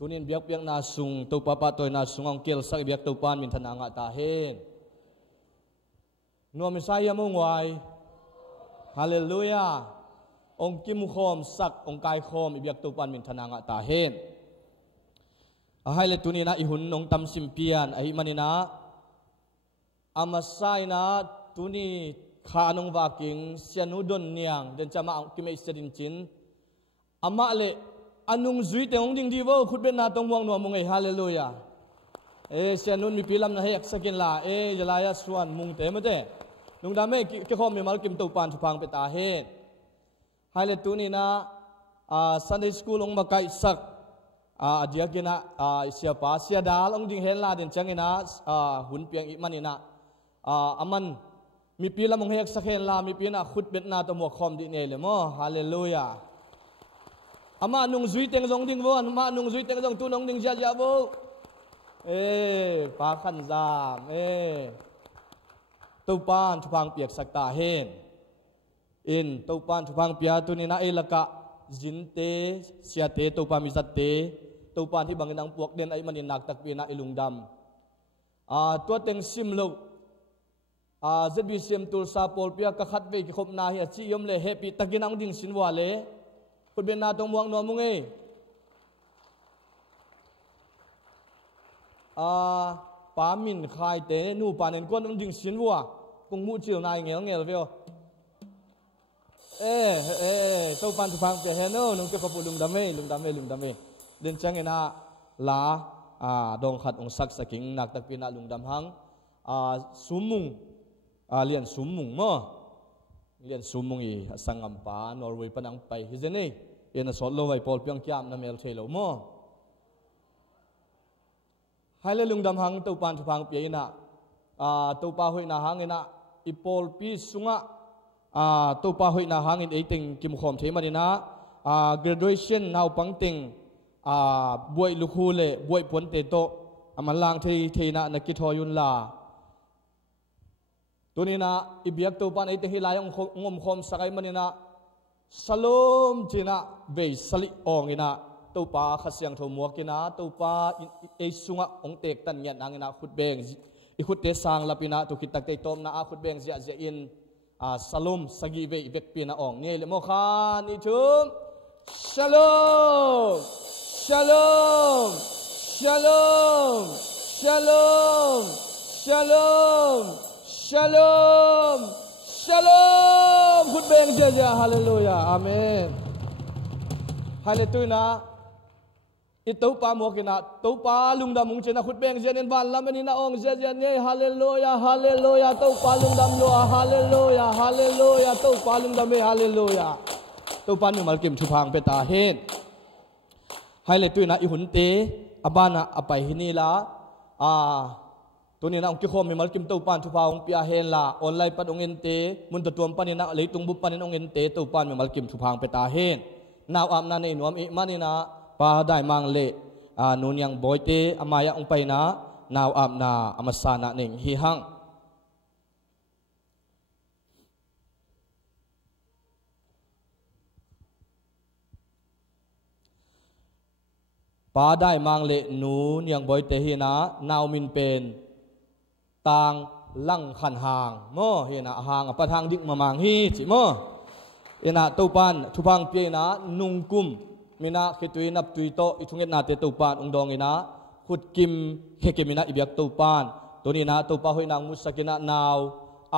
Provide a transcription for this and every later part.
tunin biak biak na sung tu papa toy na sungong kel sak biak tu pan min thananga ta hen no misaya mo ngwai hallelujah ong kim khom sak ong kai khom biak tu pan min thananga ta hen a haile tunina ihun nong tam simpian ai manina amasai na tuni khanong waking sianudon niang den chama kimei sedin chin ama le anung zui te ong ding di wo khutben na tong wang no mong hallelujah sianun mi pilam na hek sakin la jalaya suan mung te mate nung da me ke khom me mal kim to pan thupang pe ta he haile tunina Sunday school ong makai sak dia kena sia pa sia dal ong ding hen la den changina hun piang i manina aman mi pila mong hek sakhen la mi pina khutbet na to mo khom di ne le mo hallelujah ama nung zui teng jong ding wo ama nung zui teng jong tu nong ding ja ja wo pa khan jam to pan thupang piak sakta hen in to pan thupang pia tu ni na elaka jin te sia te to pa mi zat te to pan hi bangin ang puak den ai manin nak tak pi na ilungdam to teng sim lo ZBCM tul sa pol pia ka khat ve ki khop na hi chi yom le happy taginang ding sinwa le khutben na tong muang no mung pamin khai te nu panen kon ong ding sinwa kung mu chiu nai ngel ngel veo to pan tu phang pe heno nung ke papulung dame den changena la dong khat ong sak saking nak tak pina lungdam hang sumung lian sumung mo lian sumung i sangam pa Norway panang pai hizene ena solo wai pol pyang kyam na mel thelo mo haile lungdam hang to pan thupang pe na to pa hoi na hangena ipol pi sunga to pa hoi na hangin eting kim khom themanina graduation now pangting buai lukhule buai ponte to amalang theina nakithoyun la tunina ibiak to pan eting hilayong ngom khom sakai manina salom china ve sali ongina to pa khasyang tho muakina to pa sunga ong tek tan yan angina khutbeng i khutte sang lapina to kitak te tom na khutbeng zia zia in salom sagi ve bek pina ong ne le mo khan i thum shalom shalom shalom shalom shalom shalom shalom khutbeng zia zia hallelujah amen hallelujah ito pa mo kina to pa lungdam mung chena khutbeng zia nen ban lamani na ong zia zia ne hallelujah hallelujah to pa lungdam lo hallelujah hallelujah to pa lungdam me hallelujah to pa nu malkim thupang pe ta hen hallelujah i hunte abana apai hinila tunina ong ki khom me malkim to pan thupa ong pia hen la online pat ong ente mun to tuam panina leitung bu panin ong ente to pan me malkim thupang pe ta hen naw am na nei nuam i manina pa dai mang le nun yang boite amaya ong pai na naw am na amasana ning hi hang pa dai mang le nun yang boite hi na naw min pen tang lang khan hang mo hi na hang pa thang dik mamang hi chi mo ina to pan thupang pe na nungkum mina khitui nap tui to ithunget na te to pan ong dong ina khut kim hekemina ibyak to pan toni na to pa hoi nang musakina naw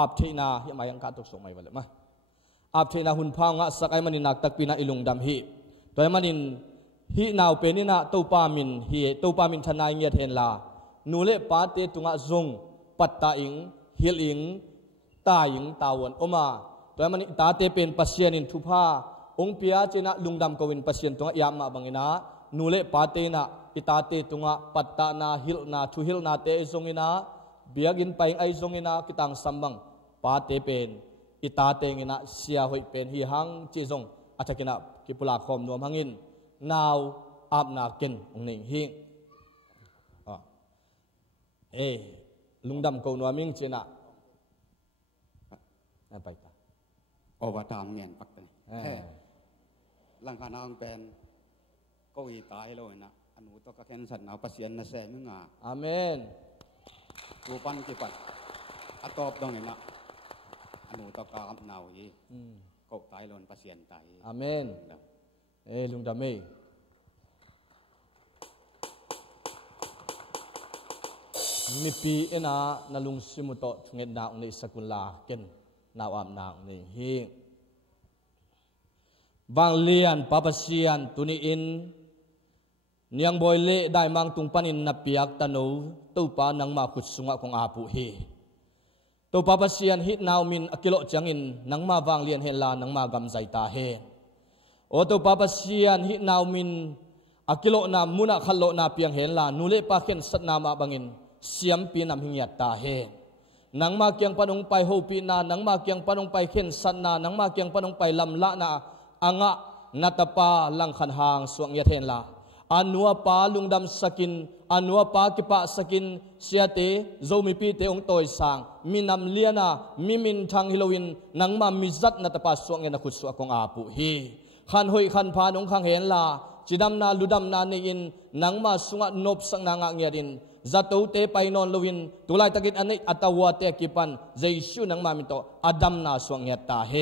ap theina hi mayang ka tok song mai wala ma ap theina hun phang nga sakai manin nak tak pina ilungdam hi toy manin hi naw penina to pa min hi to pa min thanai nge then la nule pa te tunga zong patta ing hil ing ta ing tawon oma toy manin ta te pen pasien in thupa ong pia chena lungdam kawin pasien tunga yama bangina nule pate na itate tunga patta na hil na thu hil na te zongina biagin paing ai zongina kitang sambang pate pen itate ngina sia hoi pen hi hang chi zong athakina kipula khom nom hangin naw apna ken ong ning hi lungdam ko noming chena pai ta overtime ngen pak tan lang khanang pen ko i tai lo na อนุตก็แค่สันเอาประเสียนนะแซ่มึงอ่ะอาเมนกูปันกี่ปัดอัตอบดองเห็นนะอนุตก็กับเนาอีก็ตายลนประเสียนตายอาเมนลุงดามีมีปีเอ็นะนาลุงซิมุโตทุเงินดาวในสกุลลาเกนนาวอามนางนี่ฮิบางเลียนปาปเซียนตุนีอินเนียงบอยเล่ได้มังตุงปันินนับเปียกตะนูตู้ปานังมาขุดสุงะของอาปุฮีตู้ปาปเซียนฮิตนาวมินอกิโลจังอินนังมาบางเลียนเฮลานังมากำใจตาเฮโอตู้ปาปเซียนฮิตนาวมินอกิโลนามุนักขัลโลนาเปียงเฮลานูเลปาเข็นสัตนามาบังอินเสียมปีนำหิงยัดตาเฮนังมาเกียงปนงไปโฮปีนานังมาเกียงปนงไปเข็นสันนานังมาเกียงปนงไปลำละนาอ่างะนัตปาลังขันหางสวงยัดเฮลาอนัวปาลุงดำสกินอนัวปากิปะสกินเสียเตโจมีปีเตองโตยสังมินำเลียนามิมินทางฮิโลวินนังมามิจัดนัตปาสวงยันขุดสวงของอาปุฮีขันหอยขันพานองขังเฮลาจิดำนาลุดำนาเนยินนังมาสุงะนบสังนางเงียดินจัตุเตไปนอนลวินตุลายตะกิดอันนี้อัตวะเตกิปันเจสุนังมามิโตอดัมนาสวงเงียตาเฮ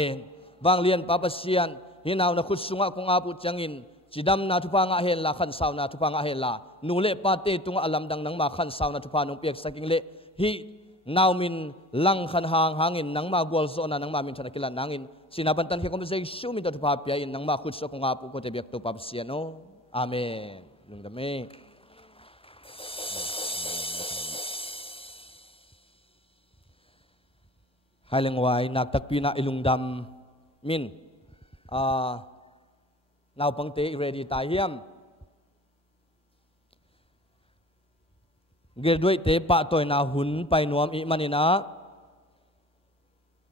บางเลียนปาปเซียนฮินาวนักขุดสุงะของอาปุจังอินจิดำนาทุพางะเฮลาขันสาวนาทุพางะเฮลานูเลปาเตตุงอลัมดังนังมาขันสาวนาทุพานงเปียกสกิงเลฮินาวมินลังขันหางหางอินนังมากวลโซนานังมามินธนกิลันนังอินสินาบันตันเฮคอมเจสุมิโตทุพาเปียอินนังมาขุดสุของอาปุโคเตเบียกตุปาปเซียโนอาเมนลุงดาเมให้เลี้ยงไว้นักตักปีนาอิลุงดำมินนาวปังเตอิเรดีตายเฮียมเกิดด้วยเตปะต่อยนาหุนไปนวมอิมันนะ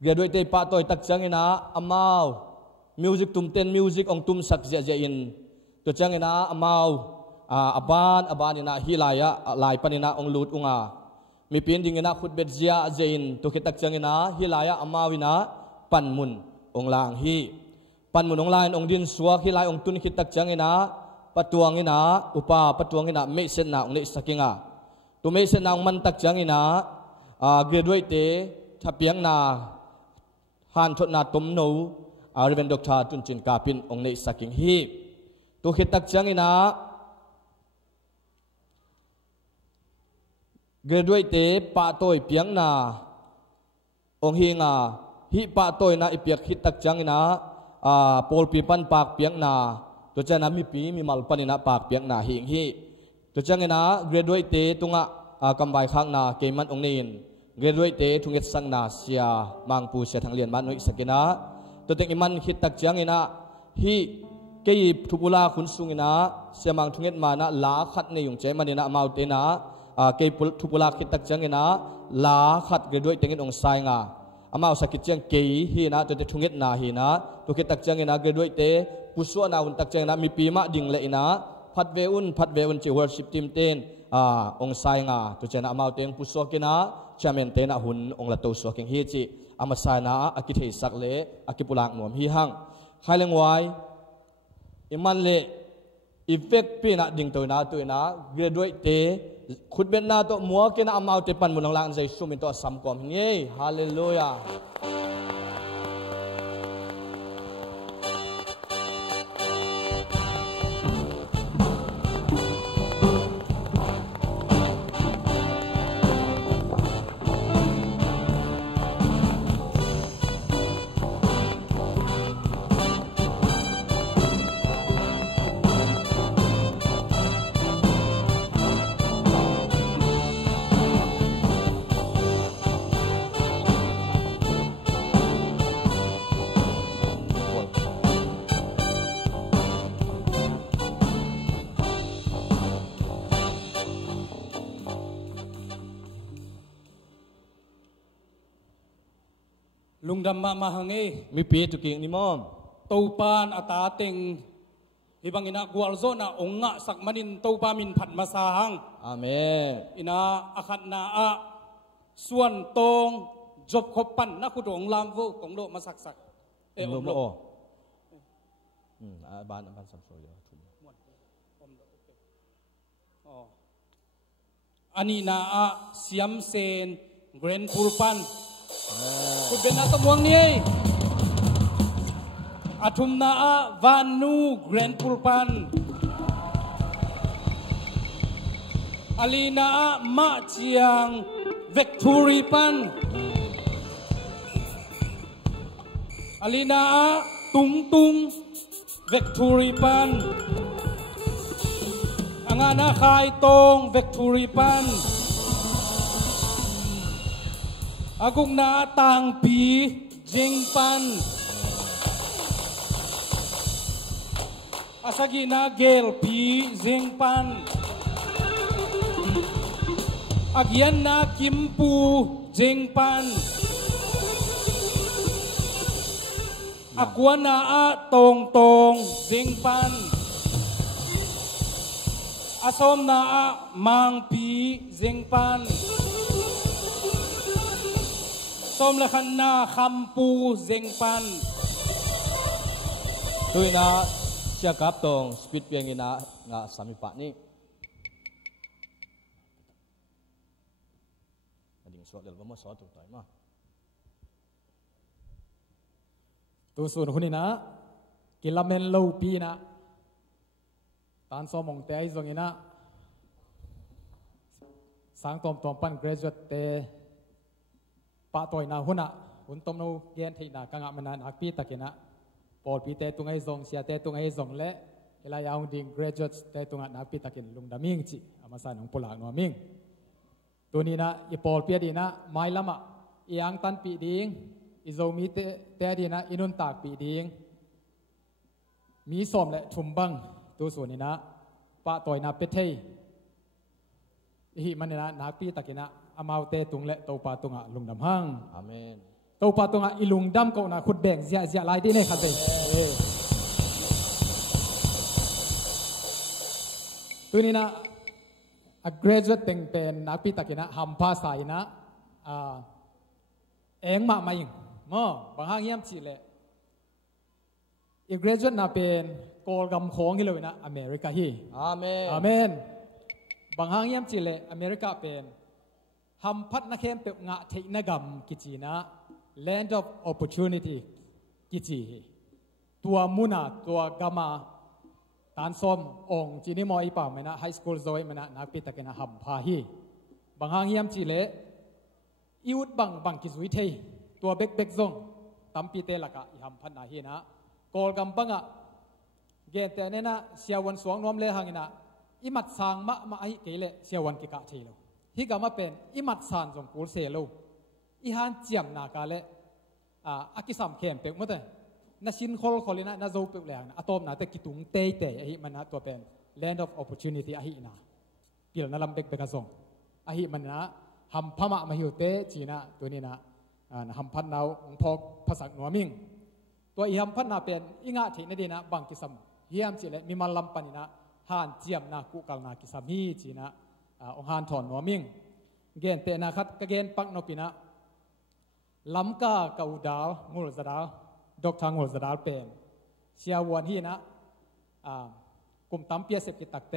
เกิดด้วยเตปะต่อยตักจังอินะอามาวมิวสิกตุมเต้นมิวสิกองตุมสักเจเจอินตัวจังอินะอามาวอบานอินะฮิลายะลายปนินะองลูดอุงามีปีนดิ่งอินะขุดเบ็ดเจียเจอินตัวคิดตักจังอินะฮิลายะอามาวอินะปันมุนองลางฮีปันมุนองลายองดินสวกฮิลายองตุนคิดตักจังอินะปะตวงอินะอุปาปะตวงอินะเมเซนนาองเลสกิงาตัวเมเซนนาองมันตักจังอินะเกิดด้วยเตทับเปียงนาฮันทนาตมโนอาริเวนดอกทาจุนจินกาปินองเลสกิงฮีตัวคิดตักจังอินะเกิดด้วยเตปะโตยเปียงนาองฮิงาฮิปะโตยนาอิเปียกคิดตักจังอินะโปลปีปันปากเปียงนาตัวเจ้านามีปีมีมัลปันินะปากเปียงนาหิงฮีตัวเจ้าเงินนะเกิดด้วยเตตุงะกำใบข้างนาเกมันองนินเกิดด้วยเตทุงเกสังนาเสียมังปูเสียทางเลียนมันนุสกินะตัวเต็งอิมันคิดตักจังอินะฮิเกยทุบุลาขุนสุงอินะเสียมังทุงเกตมานะลาขัดในยุงใจมันอินะมาอุเตนะเกยทุบุลาคิดตักจังอินะลาขัดเกิดด้วยเต็งอินองไซงาอามาสักกิจจังเกยฮีนะตัวเตทุงเกตนาฮีนะตัวคิดตักจังอินะเกิดด้วยเตปุสวนาอุนตักจังนะมีปีมะดิ่งเลอินะพัดเวอุนจีวอร์ชิปทีมเต้นองไซงาตัวเจนะอามาเตงปุสวกินะจาเมนเตนะหุนองละตัวสวกิงฮีจิอามาไซนะอากิเทสักเลอากิปุลังหนวมฮีหังใครเลี้ยงไว้อิมันเลอีเฟกปีนะดิ่งตัวนะตัวนะเกิดด้วยเตขุดเบ็ดนาตัวมัวกินะอามาเตปันมุนองลังใจสุมิตัวสัมกอมเงี้ยฮาเลลูยาลุงดำมาหังเอมีปีตุกิงนิมอมตูปานอัตาเต็งฮิบังอินะกวลโซนะองงะสักมันินตูปามินผัดมาสาหังอาเมนอินะอาคัดนาอะส่วนตรงจบคบปันนักขุดองลามฟูกงโลมาสักโลมาโอบานสัมโซย อันนี้นาอาเสียมเซนเกรนปูปันคุณเป็นนักตะมวงนี่อาทุมนาอาวานูเกรนปูปันอาลีนาอามาเจียงเวกทูรีปันอาลีนาอาตุงตุงเวกทูรีปันอังานาคายตงเวกทูรีปันอากุงนาตังปีเจงปันอาสกินาเกลปีเจงปันอาเกียนนาคิมปูเจงปันอากวนนาอาตงตงเจงปันอาสมนาอามังปีเจงปันสมเลขันนาคำปูเจงปันตุยนาเชื่อกับตรงสปิดเพียงอินางาสามิปะนี่ดิ่งสวดเดี๋ยวมาสอนตัวต่อยมาตัวส่วนคนนี้นะกิลาเมนโลปีนะตานสมองเตยจงอินะสังตอมปันเกรจวดเตปะต่อยนาหุ่นหุ่นตอมนูเกียนที่นากังมันนักปีตะกินะปอลปีเตตุงไอซงเสียเตตุงไอซงเละเวลายาวดิ่งเกรจวดเตตุงนักปีตะกินลุงดามิงจิอามาสานของปลากนัวมิงตัวนี้นะอีปอลเปียดีนะไม่ละมะอีอังตันปีดิ่งอีโซมีเตดีนะอินุนตากปีดิ่งมีสมและชุมบังตัวส่วนนี้นะปะต่อยนาเป็ดเทยอีมันนะนักปีตะกินะอามาเตตุงและตัวปาตุงะลุงดำห้างอาเมนตัวปาตุงะอีลุงดำก็นะขุดแบ่งเสียลายที่นี่ครับตัวนี้นะgraduate แต่งเป็นนักปีตะกินะฮัมพาสายนะเองมาไม่ยิงมั้งบางห้างเยี่ยมจีเลยอี graduate น่ะเป็นโกลกำของที่เลยนะอเมริกาฮีอาเมนอาเมนบางห้างเยี่ยมจีเลยอเมริกาเป็นฮัมพัดนักเข้มเป็นงะเทนกรรมกิจีนะ land of opportunity กิจีตัวมุนาตัวกามาตานส้มองจีนี่มออีป่าไม่นะไฮสคูลโซยไม่นะนักปีตะกินะฮัมพาฮีบางห้างเยี่ยมจีเลยอีวุดบางกิจุยเทยตัวเบกซงตั้มปีเตลักะอีฮัมพัดนาฮีนะโกลกำปังะเกณฑ์แต่เนี่ยนะเสียวันสวงน้อมเลหังนะอิมัดสางมาไอเกลเสียวันกิกะทีโลที่กามาเป็นอิมัดสานจงปูเซโลอีฮันเจียมนากาเลอากิสามเข้มเป็กมั้งแต่น่าชินคอลเลยนะน่าโจเป็กแรงนะอะตอมนะแต่กิตุงเตยไอฮิมันนะตัวเป็น land of opportunity ไอฮินะเกี่ยวนั่นลำเบกกระซงไอฮิมันนะฮัมพม่ามาหิวเตจีนะตัวนี้นะฮัมพัดนาวองพอกภาษาหนัวมิงตัวอีฮัมพัดนาเป็นอิงะที่นี่ดีนะบางกิสมเยี่ยมจีเลยมีมันลำปันนะฮานเจียมนะกุกังนะกิสมฮีจีนะองฮานถอนหนัวมิงเกณฑ์เตนะครับกเกณฑ์ปักนปินะลำกาเกาดาวงูลซาดาดอกทางงูลซาดาเป็นเสียวันฮีนะกลุ่มตั้มเปียเสพกิตักเต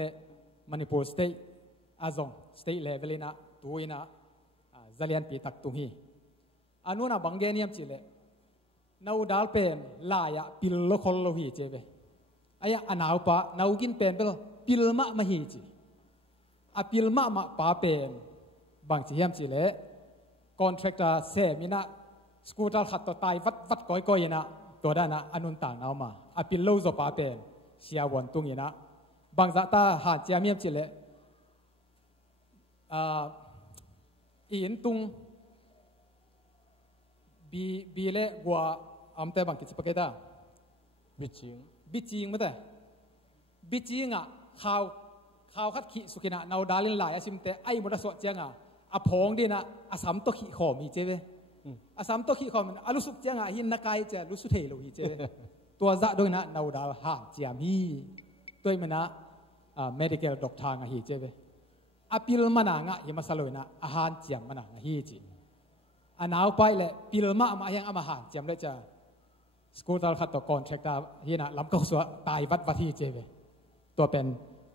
มณิปูร์สเตย์อาซงสเตย์เลเวลนะตัวนะจะเลียนปีตักตุงฮีอันนู้นบางเกณฑ์ยามจีเลนาดาลเป็นลายะพิลโลคอลโลฮีเจเวอายะอนาวปะนากินเป็นเปลพิลมะมาฮีจีอาพิลมะมาปะเป็นบางจียามจีเลคอนแทรคเตอร์เซมินะสกูตาร์ขัดตัวตายวัดก้อยนะตัวด้านนะอนุนต่างเอามาอาพิลโลโซปะเป็นเสียวันตุงยีนะบางจัตตาหาเจียมยามจีเลอินตุงบีเล่กัวอัมเตบังกิจปะเกต้าบิจิงมั้ยแต่บิจิงอ่ะข่าวคัดขีสุกินะนาวดาลินหลายอาซิมเตไอมุดสวดเจียงอ่ะอพองดีนะอาสามตขีขอมีเจเวอาสามตขีขอมันอลุสุเจียงอ่ะหินนักไกเจลุสุเทโลฮีเจตัวจะโดยนะนาวดาหาเจียมีตัวมันนะmedical doctor อ่ะฮีเจเวอพิลมันอ่ะหิมาสลอยนะอาหารเจียมมันอ่ะฮีจีอันเอาไปเลยพิลมามายังอามาหาจำได้จะสกูตาร์ขัดตัวคอนแทรคเตอร์ฮีนะลำก็สวดตายวัดที่เจเวตัวเป็น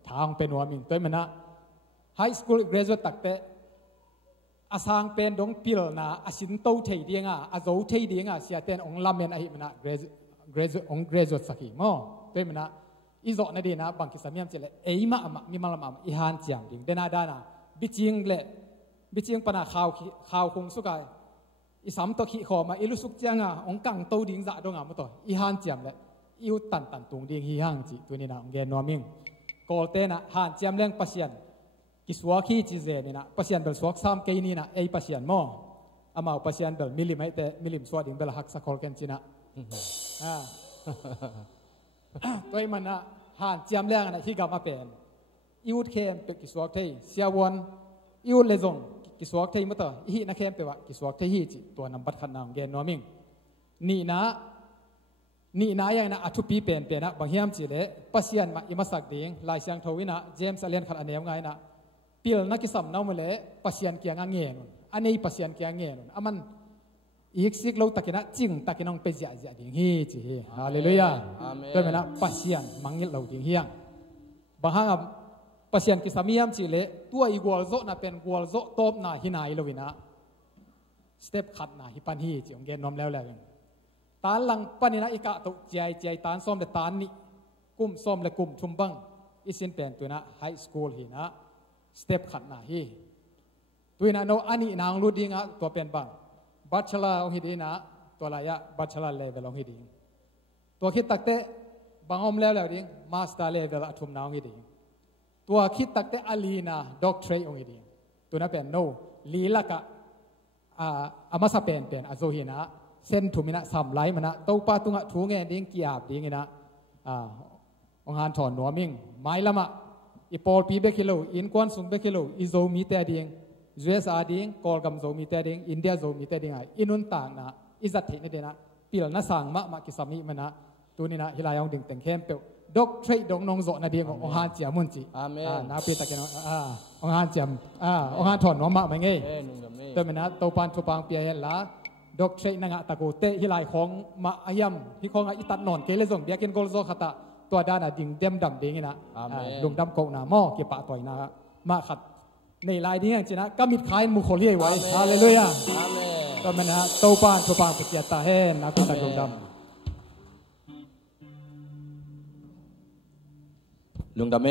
ทางเป็นหัวมิงตัวมันนะ high school graduate ตักเตะอาสางเป็นดงพิลนะอาสินโตเทียดีงาอาโจเทียดีงาเสียเต็นองลาเมนไอมันนะ graduate สักกี่มั้งเป็นมันนะอีโจนั่นดีนะบางกิสามีมเจเลเอย์มามีมาละมาอีฮันเจียมดิ่งเดน่าด้านะบิจิงเล่บิจิงปนาข่าวคงสุกายอีสามตัวขี้ขอมาอีลุสุกเจียงอ่ะองกังโตดิ่งจะดงอ่ะมั้งตัวอีฮันเจียมเล่อีอุตันตุงดิ่งฮีฮังจีตัวนี้นะองเกนนอมิงโกลเตนะฮันเจียมเลี้ยงปัสยันกิสวาขี้จีเจนี่นะปัสยันเบลสวกซ้ำเกนี่นะเอปัสยันมั้งอามาปัสยันเบลมิลิไม่แต่มิลิมสวดดิ่งเบลหักสักคนกันจีนะตัวมันนะฮันเจียมเลี้ยงนะที่กลับมาเป็นอีอุดเข้มเป็นกิสวาที่เสียวันอีอุดเลซงกิสวกเทยมั้งตัวอีนักเข้มเปว่ากิสวกเทยจีตัวนำบัตรขันนางเกนนอมิงนี่นะยังนะอัตุปีเป็นนะบางอย่างจีเล่ปัสยันมาอิมาสักดิ่งลายเสียงทวินะเจมส์เลียนขันอันเนี้ยไงนะพิลนักกิสัมน้ำมาเล่ปัสยันเกียงเงี้ยนอันนี้ปัสยันเกียงเงี้ยนอามันอีกสิ่งเราตะกินะจริงตะกินองไปเสียดิ่งฮีจีฮาเลลูยาตัวมันนะปัสยันมังยิเราดิ่งเฮียงบางอย่างปัสยันกิสามียมจีเล่ตัวอีกัวโซน่ะเป็นกัวโซตบน่ะหินายลวินะสเต็ปขัดน่ะฮิปันฮีจีองเกนนอมแล้วตาลังปันนี่นะอีกะตุใจตานซ้อมเลยตานนี่กุมซ้อมเลยกุมชุมบังอีสินเป็นตัวนะไฮสคูลหินะสเต็ปขัดน่ะฮีตัวนะโนอันนี้นางรูดีงะตัวเป็นบังบัชลาองฮิดีนะตัวลายะบัชลาเลเวลองฮิดีตัวคิดตักเตะบังอมแล้วดิ้งมาสเตอร์เลเวลอัทุมนาองฮิดีตัวคิดตักเตอลีนาด็อกเทรย์องค์ดีตัวนั้นเป็นโนลีลักะอามาสเปนเป็นอาโซฮินะเส้นถุมินะสัมไลมันนะตัวปาตุงะถุงเงินดิ้งกียบดิ้งนะองค์ฮันถอนนัวมิงไม่ละมะอีพอลปีเบคิโลอินควันสุงเบคิโลอิโซมีเตดิ้งยูเอสอาดิ้งกอลกัมโซมีเตดิ้งอินเดียโซมีเตดิ้งอินุนต่างนะอิจัดเทนี่เดนะปีละน่าสั่งมะกิสามีมันนะตัวนี้นะฮิลายองดิ้งแต่งเข้มเปดอกเทรดดงนงโซนาดีขององค์ฮันเจียมุนจีนาปีตะเกนองค์ฮันเจียมองค์ฮันถอนน้องมะไม่ไงแต่มันนะตัวปานตัวปางเปียเห็นละดอกเทรดนั่งตะกูเตะฮิลายของมาอายัมที่ของอิตัดนอนเกลซงเดียกินโกลโซขัตะตัวด้านดิ่งเต็มดำดิ่งนะลุงดำโกนาหม้อเก็บปะต่อยนะมาขัดในลายนี้จีนะก็มีขายมุขเลี้ยไว้ฮาเลลูยาตัวมันนะตัวปานตัวปางเปียตาเห็นนะคุณตะลุงดำลุงดำเอ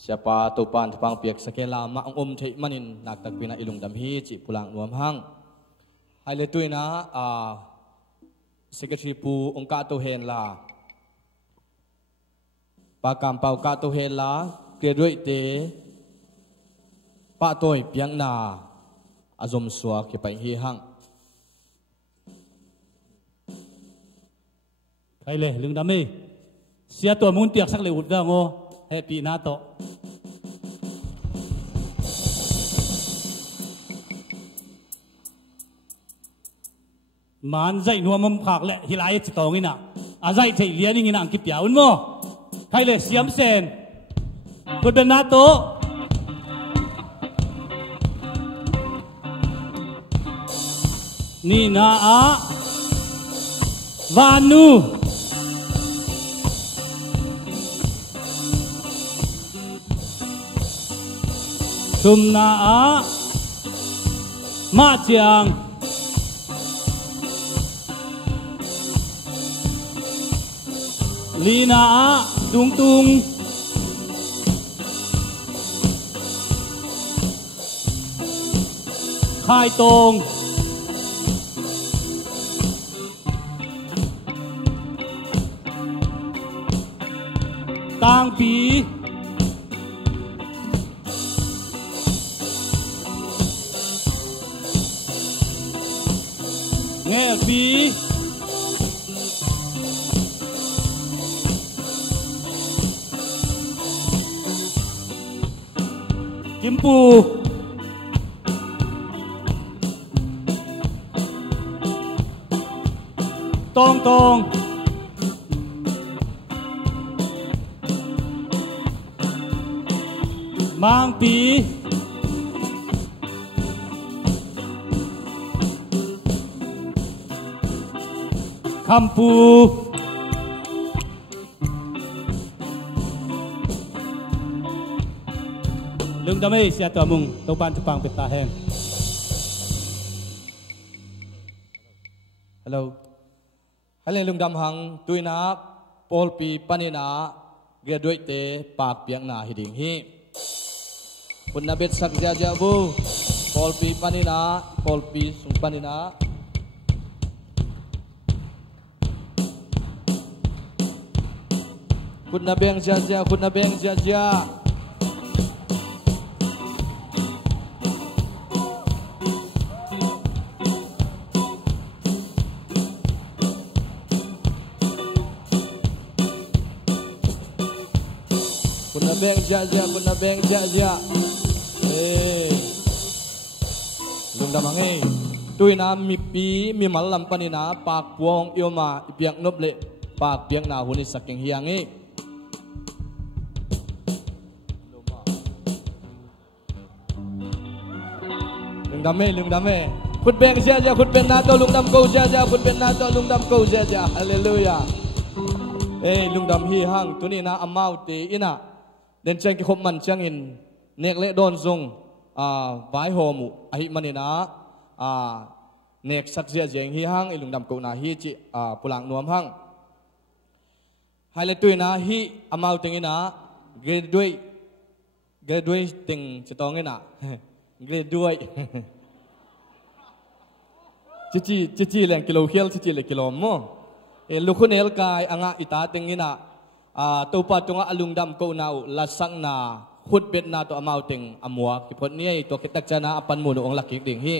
siapa tupan tupang piak sakela ma ang thei manin nak tak pina ilung dam hi chi pulang nuam hang hai le tuina secretary pu ongka to hen la pa kam pau ka to hen la graduate te pa toy piang na azom suwa ke pai hi hang hai le lung dam eเสียตัวมุนเตียกสักเลยอุดได้โง่ให้ปีนาโตมันใจนัวมุมขากแหละฮิลายจะตองนี่นะอาใจเทียนี่นะอังกิบยาวอุ่นโม่ใครเลยเสียมเซนกุดเป็นนาโตนี่นะวานูชุมนามาเจียงลีนาตุงตุงค่ายตรงต่างปีเงี้ยปีกิมปูตรงมังปีคำปู lung đam ấy sẽ tỏa mùng tàu ban chụp bằng biệt ta hen hello halen lung dam hang tuina Paul pi panina graduate te pak piang na hiding hi punna bet sak ja bu Paul pi panina Paul pi sung panina kunna beng ja kunna beng ja lung dam hang tuina mi pi mi mal lam panina pak puang ioma ipiang nop le pak piang na huni saking hiang e lung dam e khut beng ja khut beng na to lung dam ko ja khut beng na to lung dam ko ja hallelujah lung dam hi hang tunina amau te ina den chang ki khom man chang in nek le don zung vai homu ahi manina nek sak zia jeng hi hang ilung dam ko na hi chi pulang nuam hang highlight tuina hi amau tengina graduate ting chitongina graduate chichi leng kilo khial chichi le kilo mo lukhunel kai anga ita tengina topa tunga alung dam ko nau lasang na khut bet na to amau ting amwa ki phot ni to kitak chana apan mu no ong laki ding hi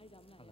Hãy subscribe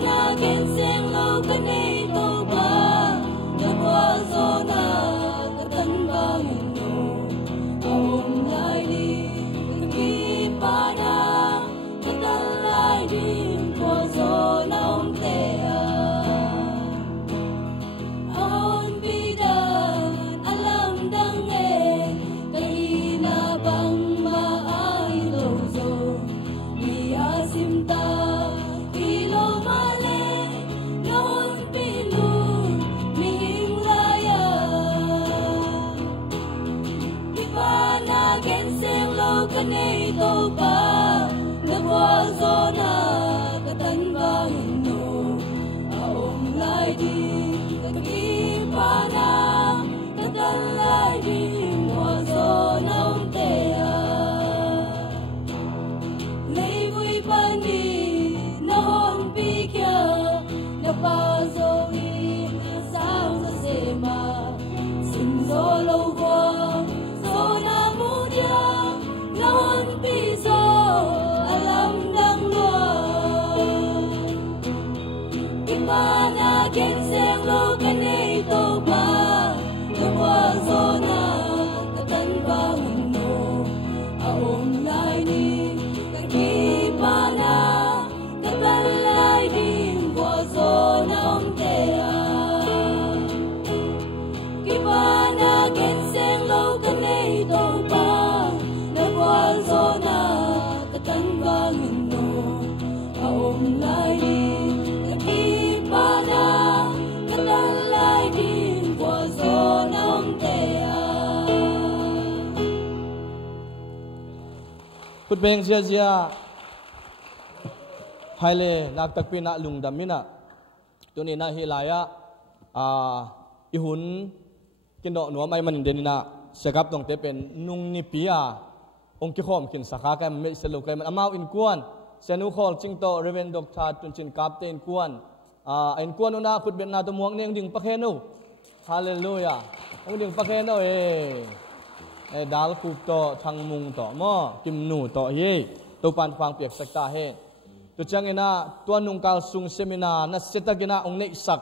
cho kênh Ghiền Mì Gõ để không bỏ lỡ พุทเบงเสียไฮเลนักตักปีนักลุงดำมินะตัวนี้น่าฮิลายะอีหุ่นกินดอกหนัวไม่มันเดนินะเสกับตรงเตเป็นนุ่งนิปีอาองค์กิโคมกินสักการไม่สลุกมันอามาอินกวนเซนุคอลจิงโตเรเวนดอกทาตุนจินกับเตนกวนอินกวนน่ะพุทเบนนาตัวมวงเนี่ยดิ่งปะเคนูฮาเลลูยาดิ่งปะเคนูดาลคูโตทางมุงโตมอกิมนูโตเย่ตัวปันฟังเปียกสักตาเฮตัวจังเงินะตัวนุ่งกาลซุงเซมินานัสเซตกินะองเนสัก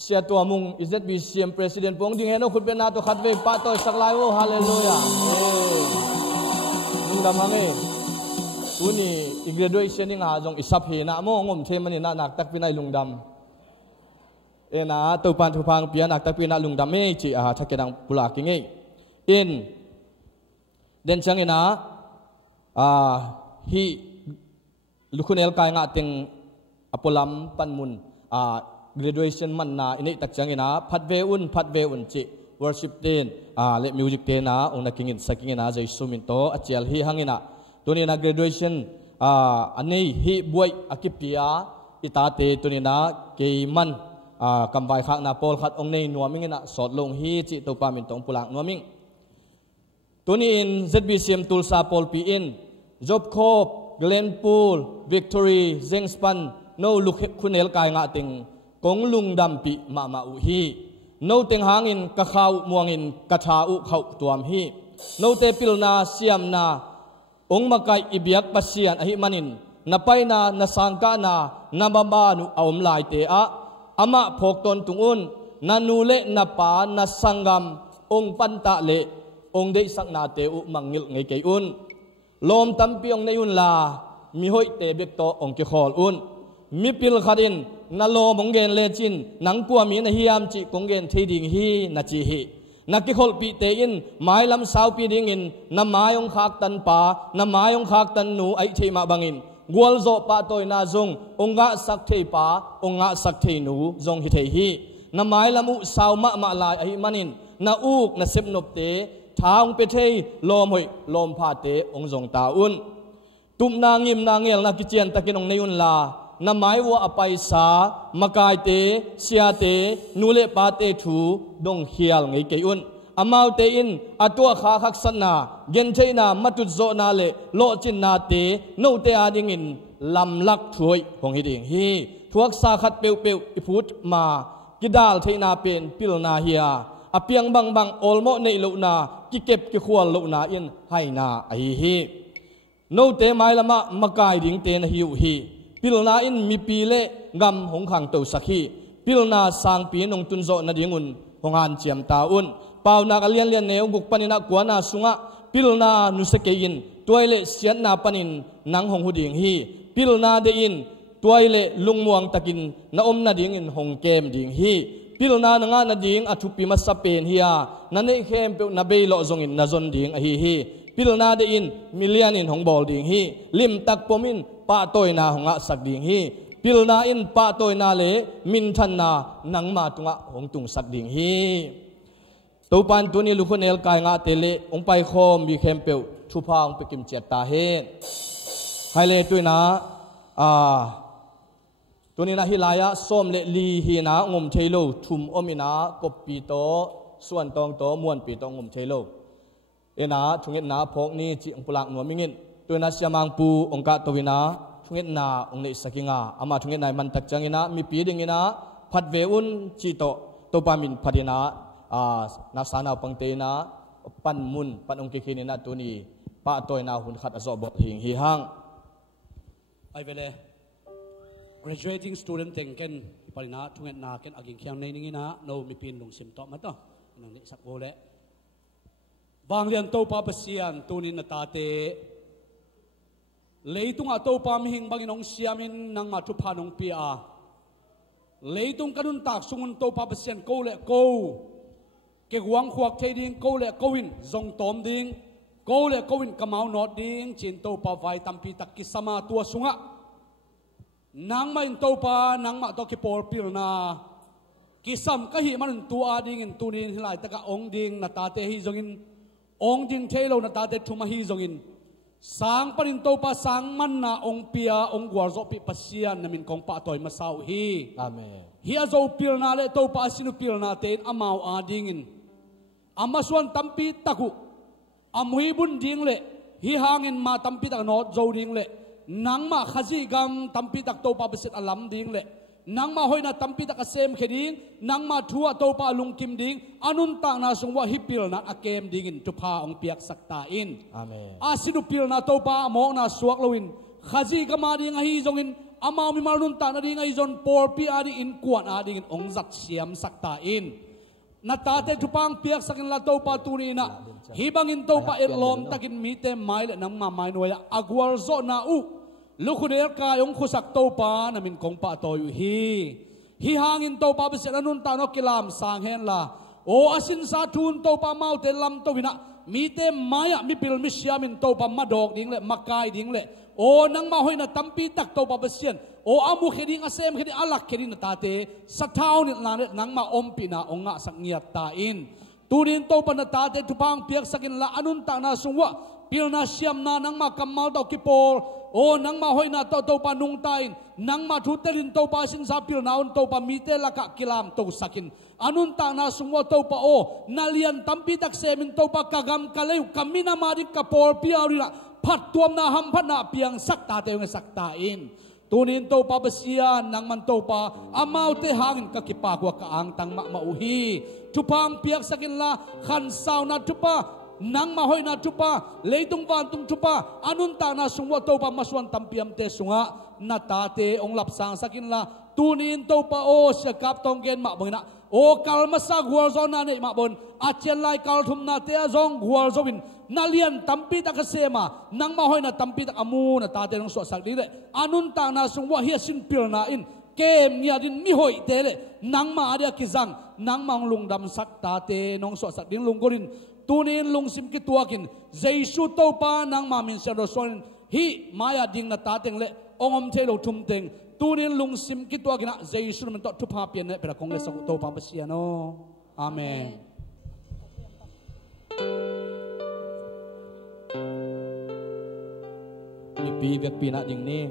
เสียตัวมุงอิเซตบีซีเอ็มประธานปงดิ่งเฮโนขุดเป็นนาตัวขัดเวปาโตสักลายโอฮาเลลูยานุ่งดำฮังเอตัวนี้อีกเรื่องด้วยเช่นนี้งาจงอิสับเฮนะโมงมเทมันนี่นานักตักปีนัยลุงดำนะตัวปันทุพังเปียนักตักปีนัยลุงดำเอจีชักเกดังปุลากิงเออินเดินจังเงินะฮีลูกคนเอลกายงาติงอพอลัมปันมุนgraduation มันนาอินี่ตักจังเงินะพัดเวอุนจีworship เดนเล่น music เดนนะองนักกินสักกินนะใจสุมินโตอาเจียลฮีหังเงินะตัวนี้นะ graduation อันนี้ฮีบวยอากิปิยาอิตาเตตัวนี้นะเกมันกำไวขักนาโปลขัดองนี้นัวมิงนะสอดลงฮีจิตัวปามินตองปุลังนัวมิงตัวนี้อิน ZBCM ตุลซาโปลปีอินจบโคบเกลนปูลวิกตอรีเซงสปันโนลุกคุณเอลกายงาติงกงลุงดำปีมาอุฮีโนเต็งหางอินกะขาวมวงอินกะชาอุเขาตัวมฮีโนเตปิลนาเซียมนาองมาไกอิเบียกปัสเซียนอหิมันินนาไปนาสังกานานาบาบานุอมลายเตอะอามาพกตนตุงอุนนานูเลนาปานาสังกัมองปันตะเลองเดสักนาเตอุมังงิลไงเกอุนลมตั้มปีองในอุนลามีหอยเตเบกโตองเกขอลอุนมีปิลขัดินนาโลมงเกนเลจินนังกัวมีนฮิยามจิกงเกนเทดิงฮีนาจิฮีนักกิขอลปีเตอินไม้ลำสาวปีดิงอินน้ำไม้องขากตันป่าน้ำไม้องขากตันหนูไอเทมาบังอินกวลโซปาโตยนาจงองกะสักเทป่าองกะสักเทหนูจงฮิเทฮีน้ำไม้ลำอุสาวมะลายไอมันินนาอูกนาเซบนบเตทางไปเทลมหอยลมพาเตองจงตาอุนตุมนางยิมนางเงลนักกิจยนตะกินองในอุนลาน้ำไม้วัวอภัยสามกายเตเสียเตนูเลปาเตถูดงเขียลไงเกยุนอามาเตอินอตัวขาขักสนาเย็นเทนามัตุโซนาเลโลจินนาเตโนเตอาดิงินลำลักถวยของฮิดิงฮีทวกสาขัดเปียวอิพุทมากิดาลเทนาเป็นปิลนาเฮียอเปียงบังโอลโมในลุนากิเก็บกิขวลลุนาอินให้นาไอฮีโนเตไมละมากายดิงเตนฮิวฮีปิลนาอินมีปีเลกำหงขังเตาสักฮีปิลนาสางปีนงตุนโซนาดิงุนหงอันเจียมตาอุนเปล่านักเลียนเนวบุกปนินักกวนาสุงะปิลนานุสเกยินตัวเลเสียนนาปนินนังหงหุดิงฮีปิลนาเดอินตัวเลลุงมวงตะกินนาอมนาดิงอินหงเกมดิงฮีปิลนานงานาดิงอทุปิมัสเปนฮียนันเอเคมเปนาเบยโลจงอินนาจนดิงอฮีปิลนาเดอินมิเลียนินหงบอลดิงฮีลิมตักปอมินปะโตยนาหงะสักดิงฮีปิลนาอินปะโตยนาเลมินทันนานังมาตุงะหงตุงสักดิงฮีตัวปันตัวนี้ลูกคนเอลกายงาเตเลองไปคอมบีเคมเปลทุพางไปกิมเจตตาเฮไฮเลตัวนะตัวนี้นะฮิลายะส้มเลลีฮีนะงมเทโลทุมอมินะกบปีโตส่วนตองโตมวนปีโตงมเทโลนะทุงเงินนาพกนี้จิองปลักหนัวมิงินตัวนะเสียมังปูองกะตัววินะทุงเงินนาองเนสกิงาอามาทุงเงินนายมันตักจังเงินนะมีปีดิงเงินนะพัดเวอุนจิโตตัวปามินพัดนะนาสานาปังเตนะปันมุนปันองค์กินินะตัวนี้ป้าตัวนาหุ่นขัดอซอบหิงฮีฮังไอเวล graduating student เต็งกันปริณาทุกเงินนากันอากิงเขียงในนี้นะโนมีปีนลงสิมต่อมาต่อนั่งนี่สักโบเล่บางเรียนโตปาเปเซียนตัวนี้นาตาเตเลยตุงอาโตปามิหิงบางน้องเสียมินนางมาทุพานองปีอาเลยตุงกันนุนตากสุงุนโตปาเปเซียนโกเล่โกเกหวงขวักเทดิงโกเล่โกวินจงตอมดิงโกเล่โกวินกำเอาหนอดดิงจินโตปาไฟตัมปีตักกิสมาตัวสุงะนางมาอินโตปานางมาตอกิปอลปิลนากิสัมก็หิมันตัวอาดิงอินตัวนี้หลายตะกะองดิงนาตาเตฮิจงอินองดิงเทโลนาตาเตทุมาฮิจงอิน sang panin to pa sang man na ong pia ong guarzo pi pasian namin kong pa toy masaw hi. Amen. Hi azo pil na le to pa sinu pil na ten amaw adingin. Amaswan tampi taku. Amuhibun ding le. Hi hangin ma tampi tak not zo ding le. Nang ma khazi gam tampi tak to pa besit alam ding le. Nang ma hoy na tampi tak asem kheding. Nang ma thua to pa lungkim ding. Anun ta na sungwa hipil na akem dingin tupa ong piak saktain. Amen. Asinu pil na to pa mo na suak lawin. Khazi kama ding hi zongin. Amaw mi marun ta na ding hi zon por pi adi in kuan adi in ong zat siam saktain. Natate tupang piak sakin la to pa tuni na. Hibangin to pa irlom takin mite maile nang mamay noya agwar zo na u. Lukuder ka yung khusak to pa namin kong pa toyo hi. Hihangin to pa bisit anun tano kilam sanghen la. O asin sa tun to pa mau te lam to wina. Mite maya mi pil mi siyamin to pa madog ding le makay ding le. O nang mahoy na tampi tak to pa bisyan. O amu kheding asem kheding alak kheding natate sa tao nit lanit nang maompi na o nga sak ngiyat tain. Tunin to pa natate tupang piyak sakin la anun ta na sungwa. Pil na siyam na nang makamal daw kipol. O nang mahoy na to pa nung tain. Nang matutelin to pa sin sa pil naon to pa mite laka kilam to sakin. Anun ta na sungwa to pa o. Nalian tampi tak semin to pa kagam kalew. Kami na madik kapor piyaw na. Patuam na hampat na piyang sakta tayo nga saktain. Tunin to pa basiyan nang man to pa. Amaw te hangin kakipagwa kaang tang mauhi. Tupang piyak sakin la. Kansaw na tupa. Nang mahoy na tupa, leitung vantung tupa, anun ta na sungwa to pa maswan tampiam te sunga, natate ong lapsang sakin la, tunin to pa o siya kaptong gen makbong na, o kalmasa guwarzo na ni makbon, at yan lai kaltum na te azong guwarzo win, nalian tampi ta kasema, nang mahoy na tampi ta amu, natate ng suwasak dile, anun ta na sungwa hiya sinpil na in, kem niya din mihoy tele, nang maadia kizang, nang manglungdam sak tate nong suwasak din lunggurin, tunin lungsim kituakin Jesu to pa nang mamin siya roson hi maya ding na tateng le ongom telo tumteng tunin lungsim kituakin na Jesu naman to tupapian na pero kung lesa to pa siya no. Amen. Ipigat pina ding ni.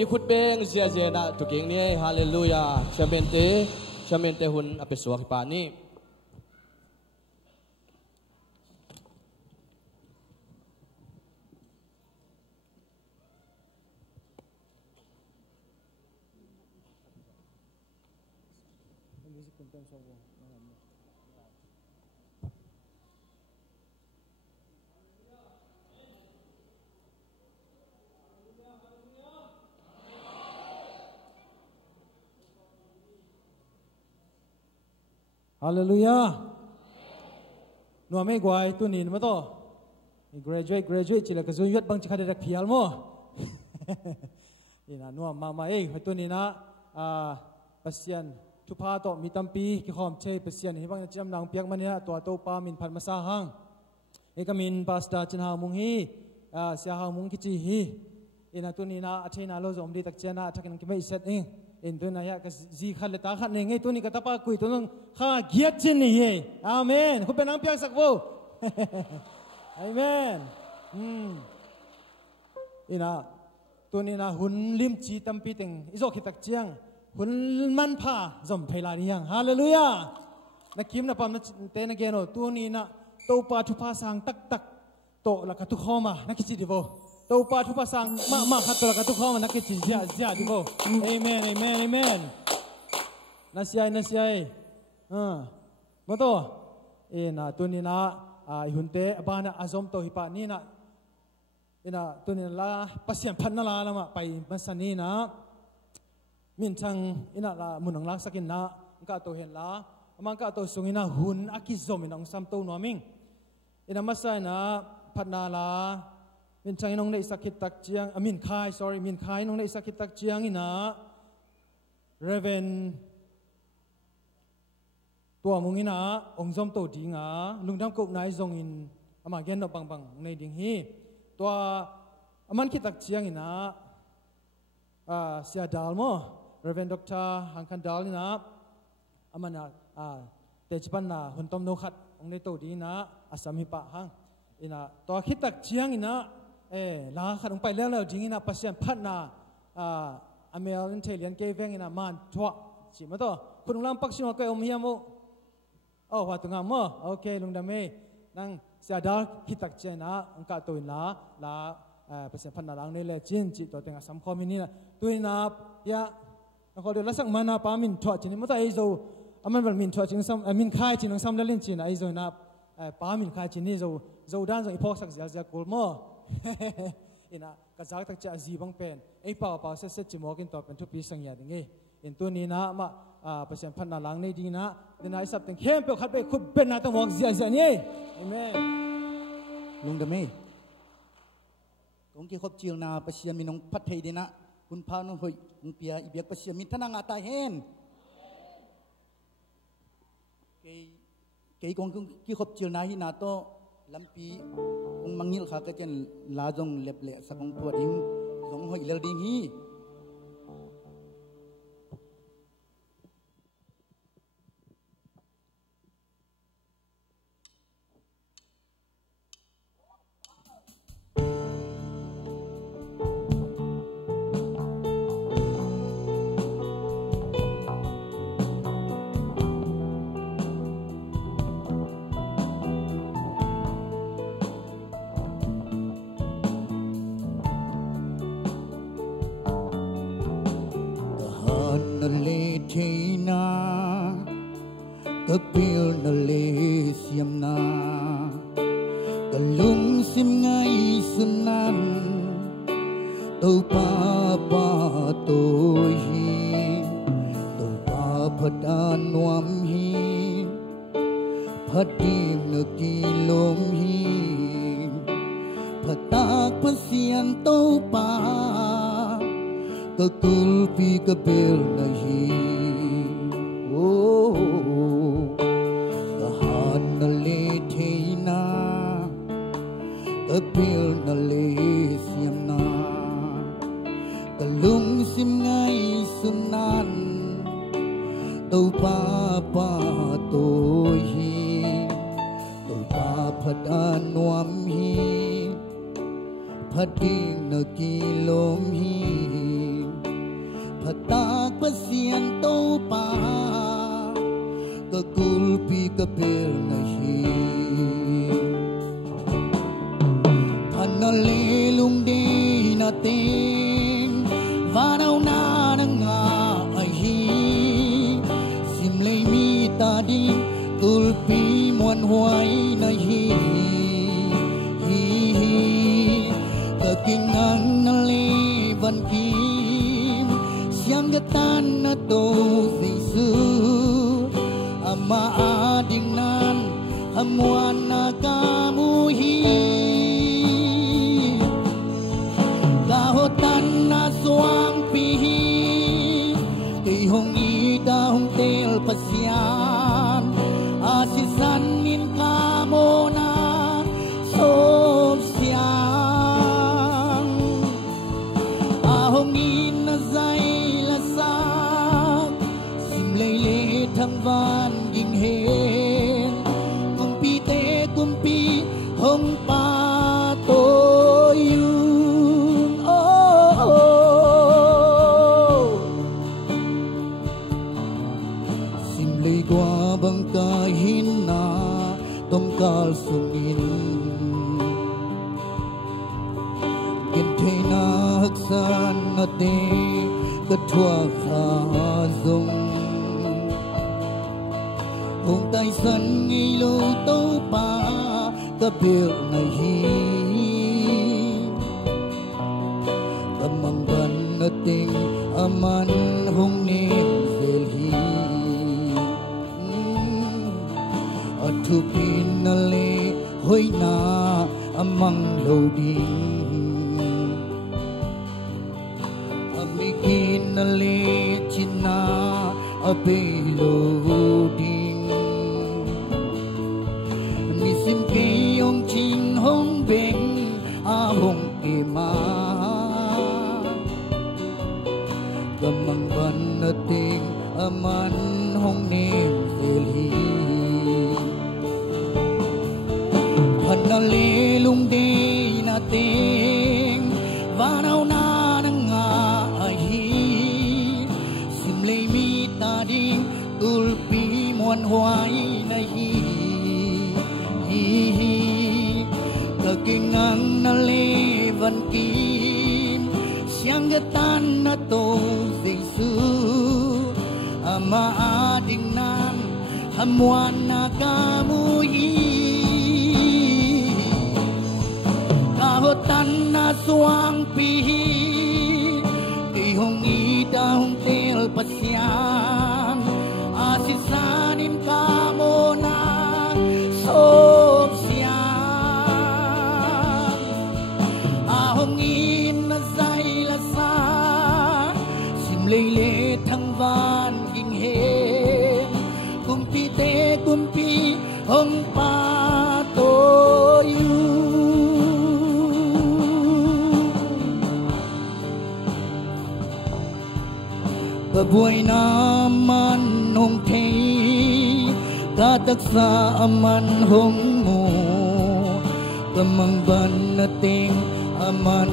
ki khut beng zia zia na tu king ni hallelujah chamente hun apeswa ki pa ni Hallelujah. Nuam ei guai tu nin ma to. Graduate chỉ là cái duy nhất bằng chỉ khai được phial mo. Ina nuam ma ei tu nin na pasian tu pa to mi tampi ki khom chei pasian hi bang cham nang piak mania to to pa min phan ma sa hang. Ei kamin pastor chin ha mung hi sia ha mung ki chi hi. Ina tu nin na athina lo zom di tak chana thakin ki mai set ing. In tu na ya ka zi khat le ta khat ne ngai tu ni ka ta pa kui tu nang kha giat chin ni he amen khu pe nang piak sak wo amen ina tu ni na hun lim chi tam pi teng izo khi tak chiang hun man pha zom phaila ni yang hallelujah na kim na pam na te na ge no tu ni na to pa thu pa sang tak tak to la ka tu khoma na ki chi di bo Tau pa tu pasang ma khatul ka tu khom na ke chin zia di bo amen nasiai mo to na tu ni na hunte abana azom to hi pa ni na ina tu ni la pasien phan na la lama pai masani na min chang ina la munang lak sakin na ka to hen la amang ka to sungina hun akizom inong sam to no ming ina masai na phatna la min chang inong nei sakit tak chiang min khai nong nei sakit tak chiang ina reven tua mungina ongzom to dinga lungdam ko nai zong in ama gen no bang nei ding hi tua aman ki tak chiang ina sia dal mo reven doctor hangkan dal ina amana tejpan na huntom no khat ong nei to dina asam hi pa hang ina tua khit tak chiang ina la khat ong pai leo ding ina pasien phat na amel intelligent ke veng ina man thwa chi ma to kun lam pak sing ko om hiam mo wa tu ngam mo okay lung da me nang sia dal hitak chena ang ka to la pasien phat na lang ne le chin chi to teng asam kho mi ni na tuina ya ko de la sak mana pa min thwa chi ni mo ta ei zo aman bal min thwa chi sam min khai chi nang sam la lin chi na ei zo na pa min khai chi ni zo dan zo ipok sak zia kol mo ina kazak tak cha zi bang pen ei pa se chi mo kin to pen thu pi sang ya ding in tu ni na ma pasien phan na lang nei ding na den ai sap teng khem pe khat pe khub ben na tang wak zia ni amen lung da me kong ki khop chiang na pasien min ong phat thei dina kun pha no hoi ung pia i biak pasien min thana nga ta hen ke kong ki khop chiang na hi na to lampi ong mangil kha ka chen la jong lep le sakong pu ding jong hoi le ding hi kapil na le siam na kalung sim ngai sunan tau pa to hi tau pa phadan nuam hi phadim na ki lom hi phatak pasian tau pa kakul pi kapil na hi kapil na le siam na kalung sim ngai sunan tau pa to hi tau pa phadan nuam hi phating na ki lom hi tak pasien tau pa kakulpi kapir na hi analilung di natin vanaw na nga ay hi simlay mi tadi kulpi muan huay na hi kakingang naliban kim siyang gatan na to sisu ama ading nan hamuan na kamuhi kahotan na suang pihi kay hong ida hong tel pasyan asisan min kamo na sosyang ahongin na zay lasang simlay thang van ging hen kumpi te kumpi hong pa to yun simlay qua bang kahin na tongkal sungin kintay na haksan nate katwa khazong hong tay san ngilo tau pa kapil na hi kamang ban nating aman hong nim zelhi atupin na le hoy na amang loading amikin na le china abe loading nisim kayong ching hong beng ahong kima kamang ban nating aman hong nim zelhi hanalilung di nating vanaw na nga ahi simlay mi tading tulpi muan huay na hi kakingang naliban kim siyang gatan na to sisu ama ading nan hamuan na kamuhi kahotan na suang pihi ihong ida hong tel pasyan asisanin kamo na sosyang ahongin na zay lasa simlay le thang van ging hen kumpi te kumpi hong pa to yun kabuay naman hong thay kataksa aman hong mo kamang ban nating aman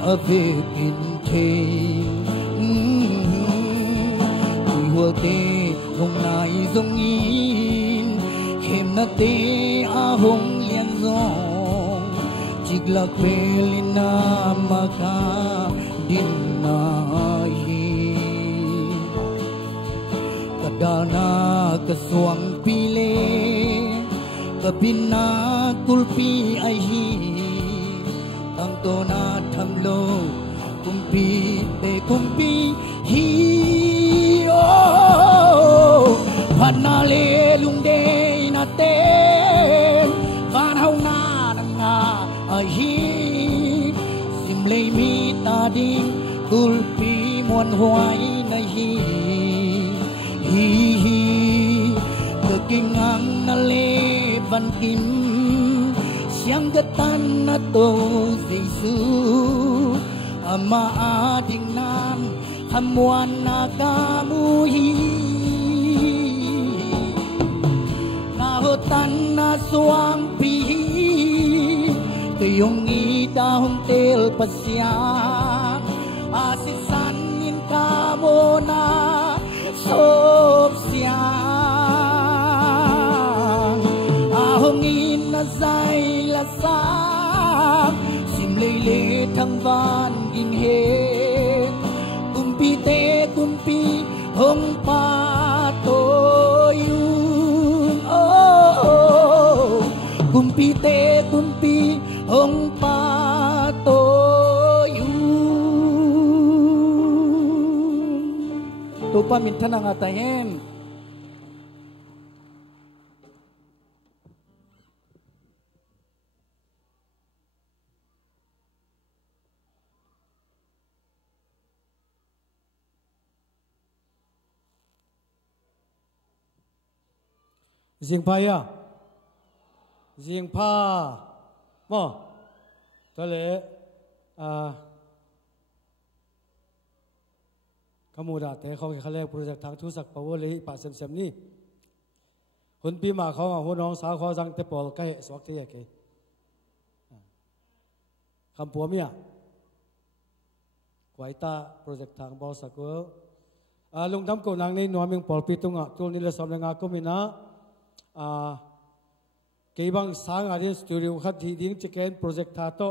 abekin thay ihwal te hong nai zongin khem na te ahong lian zong chiglak pelin na maka din na dana kasuang pile kabina kulpi ai hi tang to na tham lo kumpi te kumpi hi panale lung de na te van hau na nga ai hi simlay mi ta ding kulpi mon huai na hi kakingang naliban kim siyang gatan na to sisu ama ading nan hamuan na kamuhi kahotan na suang pihi kayong ida hong tel pasyan asisan nin kamo na so sia ahongin na zai la sa sim lei le thang van in he kumpi te kumpi hong pa to yun oh kumpi te kumpi hong pa to yun to pa min thanang atahen riêng pha ya riêng pha mòตัวเล่ขมูดาแต่เขาแรกโปรเจกต์ทางทุสักปาวเลยป่าเซมนี่คนปีมาเขาหัวน้องสาวเขาจังเตปอลใกล้สวักที่ยาเกคำปัวเมียไว้ตาโปรเจกต์ทางบอสกุลลุงดำกูนางในหน่วยเมืองปอลปีตุงตัวนี้เลยสำนักงานก็มีนะเกี่ยบังสางอาดิสตูดิโอขัดที่ดิ้งจะเกินโปรเจกต์ท่าโต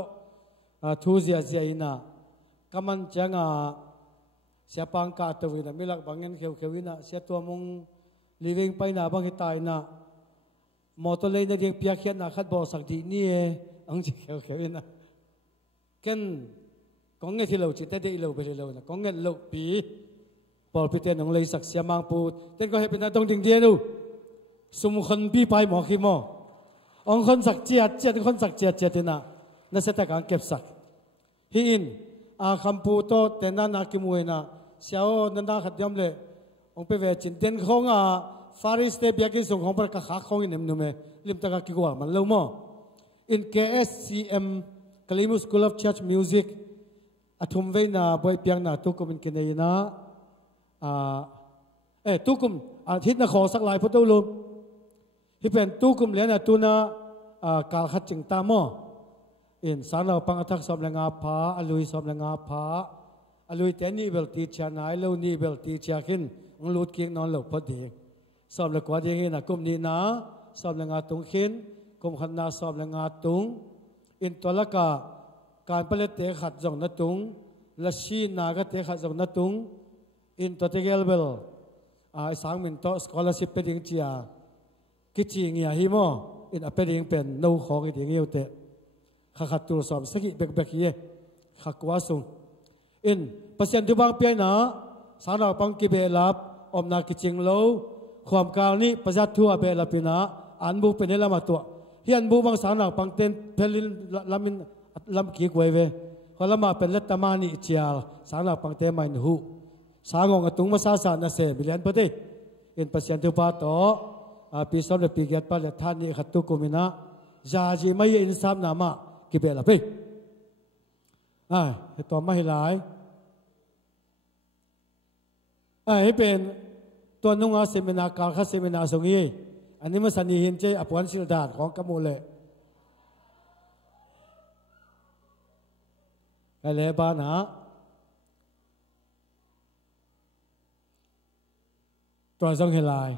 ทูเซียเซียอินะกำมันจังเสียปังกาตัววินะไม่หลักบางเงินเขียววินะเสียตัวมุงลีวิ่งไปนะบางหิตายนะมอเตอร์เลยนะเดียงเปียกเขียนนะขัดบอสักทีนี่อังจะเขียววินะเกินกองเงินที่เราจิตได้เราไปเรานะกองเงินเราปีปอลพิเตนของเลยสักเสียมังปูเต้นก็ให้เป็นตรงดิ่งเดียดูสมคนปีไปหมอขี้หมอองคนสักเจียดคนสักเจียดนะนั่นเสร็จการเก็บสักฮิอินคำพูดโตแต่นั่นนักมวยนะเสียวนั่นนักขัดยมเลยองไปเวจินเต้นของฟาริสเตเบียกินส่งของประกาศของอินเอ็มนุ่มลิมตะกักกิกว่ามันเล่ามั่วอิน KSCM Kalimu School of Church Music ทุ่มเวน่ะบ่อยเพียงน่ะทุกคนเป็นกันเลยนะทุกคนอาทิตย์น่ะขอสักหลายพุทธอุลมที่เป็นทุกคนเลี้ยงน่ะตัวน่ะการขัดจิงตามออินสารเราปังอัฐสอบแรงอาภาอลุยสอบแรงอาภาอลุยแต่นี่เบลตีเชียนายเล่านี่เบลตีเชียขึ้นองลุดเกียงนอนหลบพอดีสอบเลยกว่าดีนะกลุ่มนี้นะสอบแรงอาตุงขึ้นกลุ่มขันนาสอบแรงอาตุงอินตัวละกาการผลิตเตะขัดจงนัดตุงและชีนาก็เตะขัดจงนัดตุงอินตัวเตะเกลเบลสางมินโตสกอลาชิพเป็นยังเจียกิจเงียฮิโมอินเป็นยังเป็นนูของอินเงียวเตะขัดตัวสอบสกิเบกเย่ขัดกว่าสูงอินเปอร์เซ็นต์ที่บางเปียนะสารเราปังกิเบลับอมนากิจิงโลความกาวนี้ประจัดทั่วเบลับปีนะอันบุเป็นเนลมาตัวเฮียนบุบางสารเราปังเต้นเพลินลำมินลำกีกวยเวเขาละมาเป็นเลตตามานิเจียสารเราปังเต้ไม่หูสางงตุงมาซาสานาเซบิเลนปะเตอินเปอร์เซ็นต์ที่ปาโตปีสองเดือนปีเกียรติปาเลท่านนี้ขัดตุกุมินะจาจีไม่อินสามนามากิเบลับไปตัวไม่หลายให้เป็นตัวนุ่งอาเซมินาการคัดเซมินาสงยีอันนี้มันสันนิหินเจอปวนสิลดาของกมูลเลยอะไรบ้างนะตัวทรงฮิลาย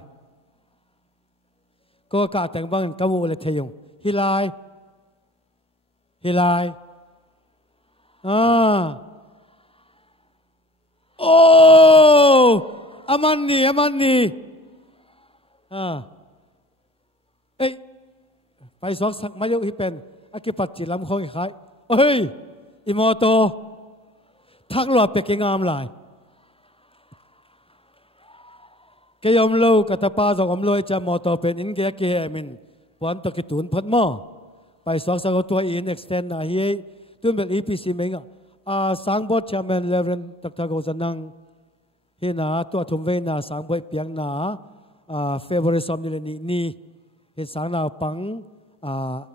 ก็กาแต่งบ้างกมูลเลยเทยงฮิลายโอ้อามันนี่ไปสองสักมายุที่เป็นอากิปัจจิลำคงอีกใครเฮ้ยอิโมโตทักหลอดเป็กงามหลายแกยอมเล่ากับตาป้าสองอมลอยจะโมโตเป็นอินเกียเกมินปวนตะกิตุนพัดหม้อไปสองสักตัวอินเอ็กซ์เทนนะเฮ้ยตัวเป็น EPC เมงสังบดชาแมนเลเวนตักตะโกจะนั่งเฮน่าตัวทุ่มเวน่าสังบดเปียงน่าเฟเวอร์ซอมนี่เห็นสังน่าปัง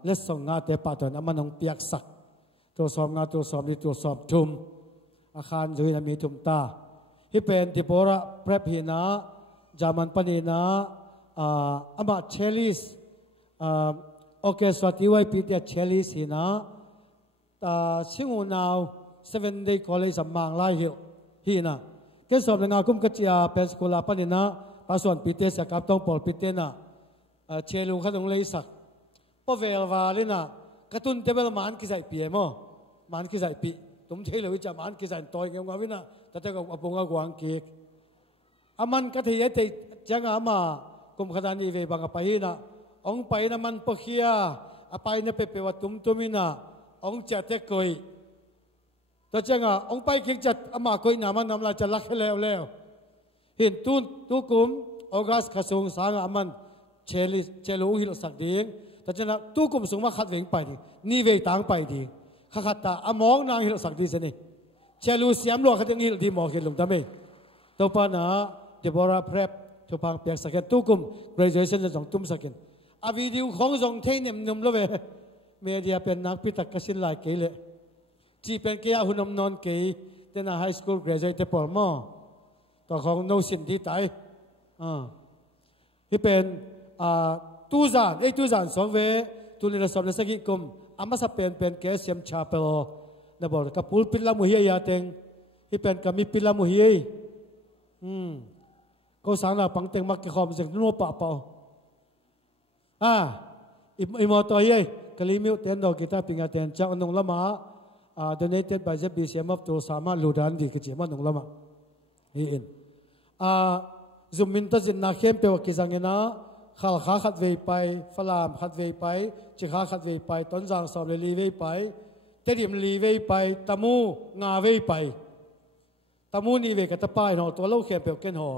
เลสส่งงาเตปาตันอามันองเปียกสักตัวสอบงาตัวสอบนี่ตัวสอบทุ่มอาคารจุยนามีทุ่มตาที่เป็นติโประเพรพเฮน่าจามันปนีน่าอามาเชลิสโอเคสวัสดีไว้ปีเดียเชลิสเฮน่าชิงหูนาว7 day college สมังไล่เหี่ยวฮีน่ะ เกสอบในงานกุมกัจจาเป็นสกุลาปนินะปาส่วนปีเตสกับต้องปอลปีเตนะเชลูขัดงเลยสักพอเวลวาลินะกระตุ้นเทเบลมันกิจใจเปียมั้งมันกิจใจปีตุ้มเชลูวิจามันกิจใจต่อยเงี้ยงาวินะแต่ก็อปุงกวางเกกอามันก็ที่ยัดจังอามากุมขนาดนี้เวบังไปนะองไปนะมันปะเคียอาไปนะเปเปวัตุมตุมินะองจัดเตกอยแต่จังองไปคิดจัดอามาคอยนามันนำลาจะลักให้แล้วเห็นตุกุมออกัสขสุงสางอามันเชลูฮิลสักดีงแต่จังตุกุมสุงมาขัดเวงไปดีนี่เวต่างไปดีขัดตาอมองนางฮิลสักดีเสนี่เชลูเสียมหลวงขัดยังฮิลดีมองเห็นลงทำไมตัวปานะเดบอราเพรปทุพังเปียกสักกันตุกุม graduation จะส่งตุ้มสักกันอาวิดีโอของส่งเทนนุ่มๆแล้วเว้เมียเดียเป็นนักพิทักษ์กสินลายเกลี่ยจีเป็นเกียร์หุ่นนอนเกย์แต่น่า high school graduate ปอร์มอตัวของโนสินที่ตายที่เป็นตูซานสองเวตุลินสอบในสกิกุมอามาสเป็นเกสเซียมชาเปลนะบอกกับพูลปิลลามุฮียาเต็งที่เป็นกับมีปิลลามุฮีก็สางนาปังเต็งมักเกี่ยวกับสิ่งนู้นป่าเปล่าอิมอตัวยัยกลิมิวเต็นดอกกีตาร์ปิงาเต็นจากนงละมาdonated by the BCM of to sama ludan di kecima nong lama in zumin ta jin na khem pe wakizangena khal kha khat vei pai falam khat vei pai chi kha khat vei pai ton jang som le li vei pai terim li vei pai tamu nga vei pai tamu ni ve ka ta pai no to lo khem pe ken ho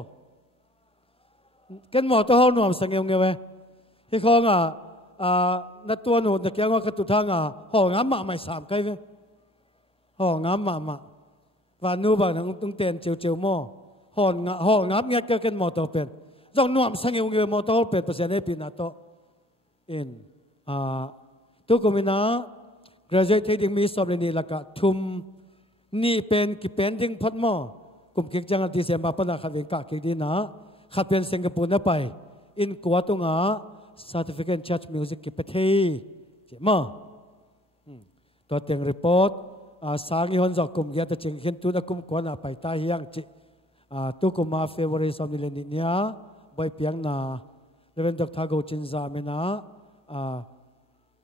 ken mo to ho nuam sangeu nge we hi khong na tua nu na kyang wa ka tu thang ho ngam ma mai sam kai veห่องามมาวันนู้บางนังตุ้งเตียนเจียวหม้อห่องามเงี้ยก็เกินมอเตอร์เป็นจงนวมสังเกตมอเตอร์เป็นเปอร์เซ็นต์ให้ปีนาโตอินทุกคนมีนะ graduate ที่ยังมีสอบเรียนนี่ละกะทุมนี่เป็นกิเป็นดิ้งพัดหม้อกลุ่มกิจจังที่เสียมาปนักขัดเวงกะกิดีนะขัดเป็นสิงคโปร์นั่นไปอินกัวตุงcertificate church music กิเปทีเจ้าหม้อตัวเตียงรีพอร์ตสางิฮอนจากกลุ่มยาตะเจงเห็นตัวนักกลุ่มกวนไปตาเฮียงจิตุกุมาเฟเวอร์สอมิเลนิเนียใบเปียงนาเลเวนดอกทาโกจินซาเมนา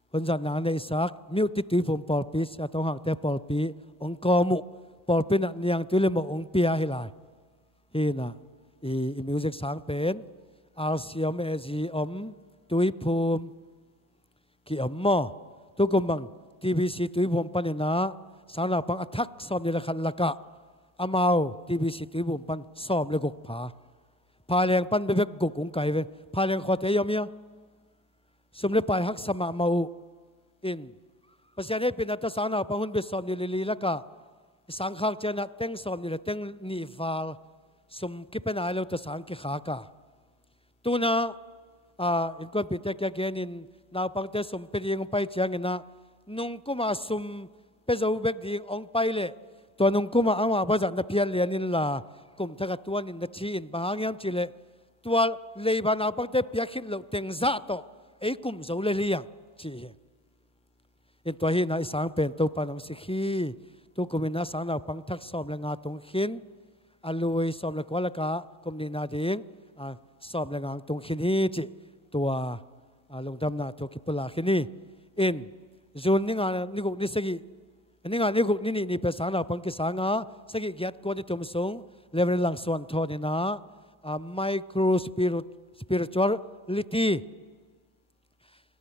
คนจัดนาในสักมิวติตุยผมปอลปีสต้องหักแต่ปอลปีองกอมุปอลปีนักเนียงตุยเลมองเปียฮิลายฮีนะอีมิวสิกสังเป็นอาร์ซีอมเอจีอมตุยภูมิกี่อมมอตุกุมังทีบีซีตุยผมปันนาสารพังอัทักสอมนี่ละขันละกะอามาทีบีซีตุยบุมปันสอมเลยกกพาเลียงปันไปเบกกกุ้งไก่เวพาเลียงขอเทียมเนี่ยสมเลยไปฮักสมามาอินปัจจัยนี้เป็นอัตสารพังหุ่นเบสอมนี่ลีละกะสังขารเจนะเต็งสอมนี่ละเต็งนิฟาลสมกิเป็นอะไรเราจะสังกิขากะตัวน่ะอินก็ปิดแต่แกเกนินนาวปังเตสมเป็นยังไปเจียงเงินนะนุ่งกุมาสมเป็นจะอุเบกดีองไปเลยตัวนุ่งกุมาอามาประจันตะเพียนเลียนินลากลุ่มทักตัวนินตะชีอินบางยามจีเลตัวเลยบานเอาปังเตเปียคิดเหลวเต็งซาโตไอ้กลุ่มเสาเลยเลี้ยงจีอินตัวฮีน่าสังเป็นตัวปานองสิขีตัวกลุ่มน่าสังเราปังทักสอบแรงงานตรงขินอลุยสอบแรงกว่าละกะกลุ่มนี้นาดิ้งสอบแรงงานตรงขินฮีจีตัวลงดำนาตัวกิปลาขินนี่อินจูนนี่งานนี่กุนี่สกินี่งานนี่กุนี่เป็นสารเราปังกิสางาสกิเกียรติกว่าที่ทุ่มสูงเลเวลหลังส่วนทอนี่นะmicro spirituality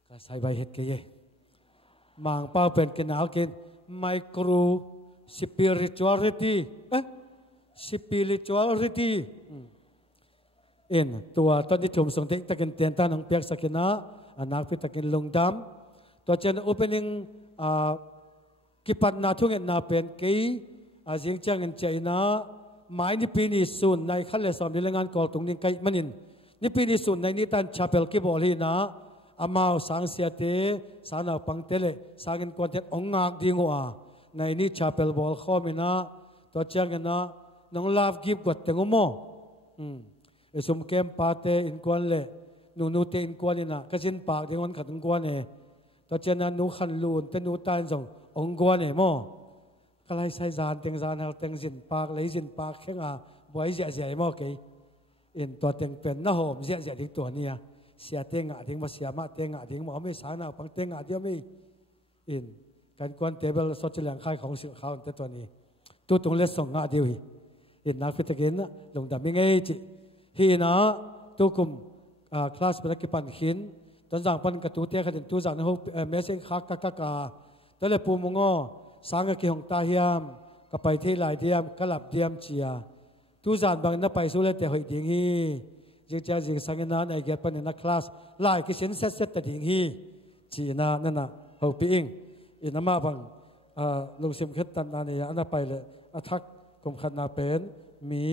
ก็ใส่ใบเห็ดกี่มางเป้าเป็นกินเอากิน micro spirituality spirituality ตัวตอนที่ทุ่มสูงที่ตะกินเตียนตาหนังเปียกสักนะนักพิตะกินลงดำตัวเจน opening กิปันนาทุ่งเงินนาเป็นกี่จิงจังเงินใจนะหมายนิปีนิสุนในขั้นเลสอมในงานก่อตรงนี้ไกมันินนิปีนิสุนในนิตันชาเปลกิบอลีนะอามาสังเสียเตสานาปังเตเลสังเงินกวนเตองงากดีงัวในนิชาเปลบอลข้อมินะตัวเจ้าเงินนะน้องลาฟกิบกวดเตงโมสมเกมปาเตอินกวนเลนูเตอินกวนนี่นะกระชินปากเดงวันขัดอินกวนเอตัวเจ้านั้นนูขันลูนเตนูตานส่งองกวนเอโมก็เลยใช้จานเต็งจานเอาเต็งสินปากเลยสินปากแค่ บ่อยเสียมอกี่อินตัวเต็งเป็นน่าหอมเสียทิ้งตัวเนี่ยเสียเต็งอ่ะทิ้งมาเสียมาเต็งอ่ะทิ้งหมอไม่สานาพังเต็งอ่ะเดียวไม่อินการกวนเทเบิลสดเฉลียงค่ายของสิ่งเขาแต่ตัวนี้ตัวตรงเล็กส่งอ่ะเดียวอินนักพิจารณาลงดำยังไงจีฮีนะตัวกลุ่มคลาสเป็นกิปันหินตอนจากปันกระตุ้เทียขัดตัวจากนั้นเมสเซนคักกักกาตอนเล็ปูมงอสังกะกิของตาเฮียมกับไปที่ลายเทียมกลับเทียมเชียตัวจากบางนับไปสู้เลยแต่หอยดิ่งฮีจึงจะจึงสังเกตในเกี่ยวกับนักคลาสลายกิเซนเซตแต่ดิ่งฮีจีน่านั่นน่ะเขาปีอิงอินมาบังลงเสียมขึ้นตันนานี่อันนั้นไปเลยอัทักกรมขันนาเป็นมี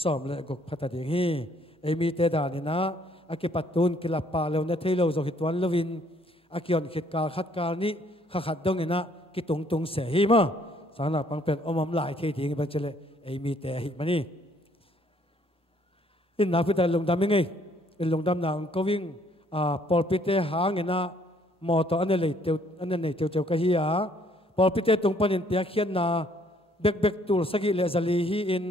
สอมเลยกพัฒดิ่งฮีไอมีเตดานี่นะอากิปัตตุนกิลปาเลวเนเทโลจกิตวันลวินอากิยอนขิดกาขัดกานี้ขัดดงเนะกิตงเสียฮีมาสารพังเป็นอมหลายเททิ้งเป็นเจเลไอมีแต่หิมานี่อินนาพิจารลงดำยังไงอินลงดำนางก็วิ่งปอลปิเตหางเนะมอต่ออันนี้เลยเจ้าก็เฮียปอลปิเตตรงปนินเตียเขียนนาเบกตูสกิเลซาลีฮีอิน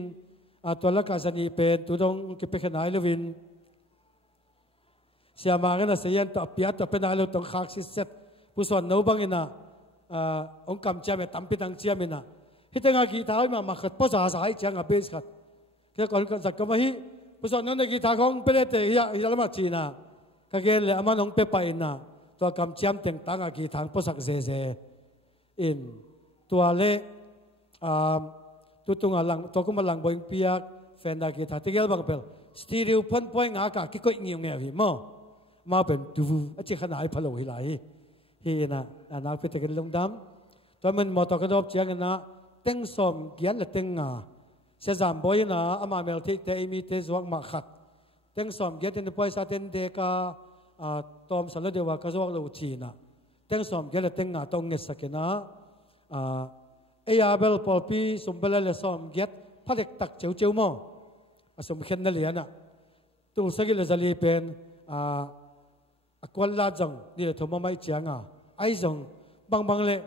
ตัวละกาสนีเป็นตัวดงกิเปขนายลวินเสียมากันนะเสียนตัวเปียตัวเป็นอะไรตัวขากสิเซตผู้สอนนูบังอินะองค์กำเจ้าเมตัมปิตังเจ้าเมนะฮิตงากีตาร์มาขัดภาษาสายเชียงอาเบสขัดแค่ก่อนกันสักก็มาฮิผู้สอนนู้นในกีตาร์ของเปเรเตยฮิลามาจีนะก็เกณฑ์เลยอามันองเปไปนะตัวกำเจ้าเต็งตังอากีทางภาษาเซอินตัวเล่ตัวตรงหลังตัวก็มาหลังบอยเปียกแฟนดากีตาร์ที่เกลบังเปลสตีริวพันปอยงากากิก็เงียบเงียบหิมะมาเป็นดูอาจจะขนาดพะโล้หิไหลฮีนะนักพิจารณาลงดำตัวมันมอตกระดบเจียงนะเต็งสมเกียนและเต็งงาเสียจำบ่อยนะอามาเมลที่เตมีเตจวกมาขัดเต็งสมเกียนเต็งปอยซาเต็งเดกาตอมสันเลเดวากระจวกลูจีนะเต็งสมเกียนและเต็งงาตรงเงสกินะเอียเบลปอลปีสมเบลและสมเกียนพัดตักเจียวมั่งสมเข็นนั่นเลยนะตัวสกิเลจะลีเป็นกวนลาจังนี่แหละทำมาไม่เจียงไอ้จังบางเลย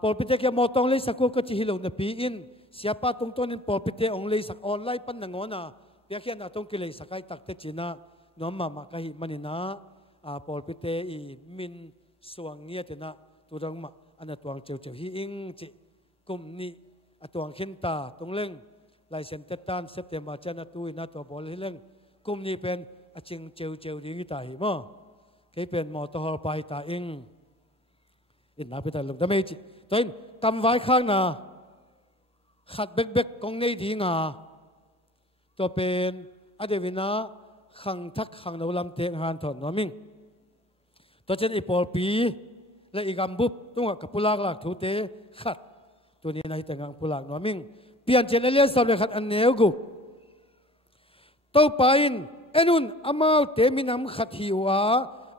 ปอลพิเตะมอตองเลยสักก็จะฮิโลนปีอินเสียป้าตรงต้นปอลพิเตะองเลยสักออนไลน์ปันนังวนะเบียร์ตรงกิเลสกายตักเตจินะน้อมมาก็หิมันนะปอลพิเตอีมินสวงเงียเจนะตัวดังมาอันนั้นตัวเจียวฮิอิงจิกุมนี่ตัวเข็นตาตรงเล่งลายเส้นเตตันเซปเตมาจันตุยนะตัวบอลฮิเล่งกุมนี่เป็นจิงเจียวดีกิตาหิมะที่เป็นมอตอร์ไปตาอิงอินนาพิจารณาลงแต่ไม่จิตอนกำไว้ข้างนาขัดเบกกองในดีงาตัวเป็นอเดวินาขังทักขังนวลำเตงหันถอนนอมิงตัวเช่นอีปอลปีและอีกำบุบตัวกับปุลากหลักถูเตขัดตัวนี้ในแต่งงานปุลากนอมิงเปลี่ยนเจนเลียนสำเร็จขัดอันเนวกุตัวไปเอ็นุนอามาเตมินำขัดหิว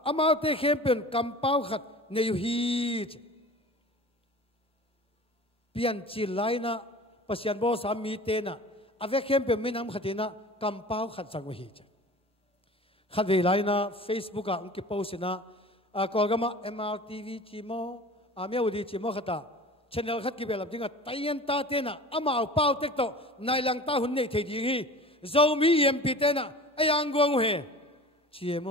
อามาเตเข้มเป็นกำเป้าขัดเนยฮีจเปลี่ยนจีไลนะปัสยันโบสามีเตนะอาเวเข้มเป็นมินำขัดนะกำเป้าขัดสังวฮีจขัดเวไลนะเฟซบุ๊กอังกิโพสนะก่อนก็มา MRTV จิโมเมียวดีจิโมขัดchannel ขัดกี่เวลาจริงอ่ะแต่ยันตาเตนะอามาเอาเป้าเต็กโตนายหลังตาหุ่นเนี่ยเทียงฮีเจ้ามีเยี่ยมปีเตนะไอ้ยังกวงเฮจีโม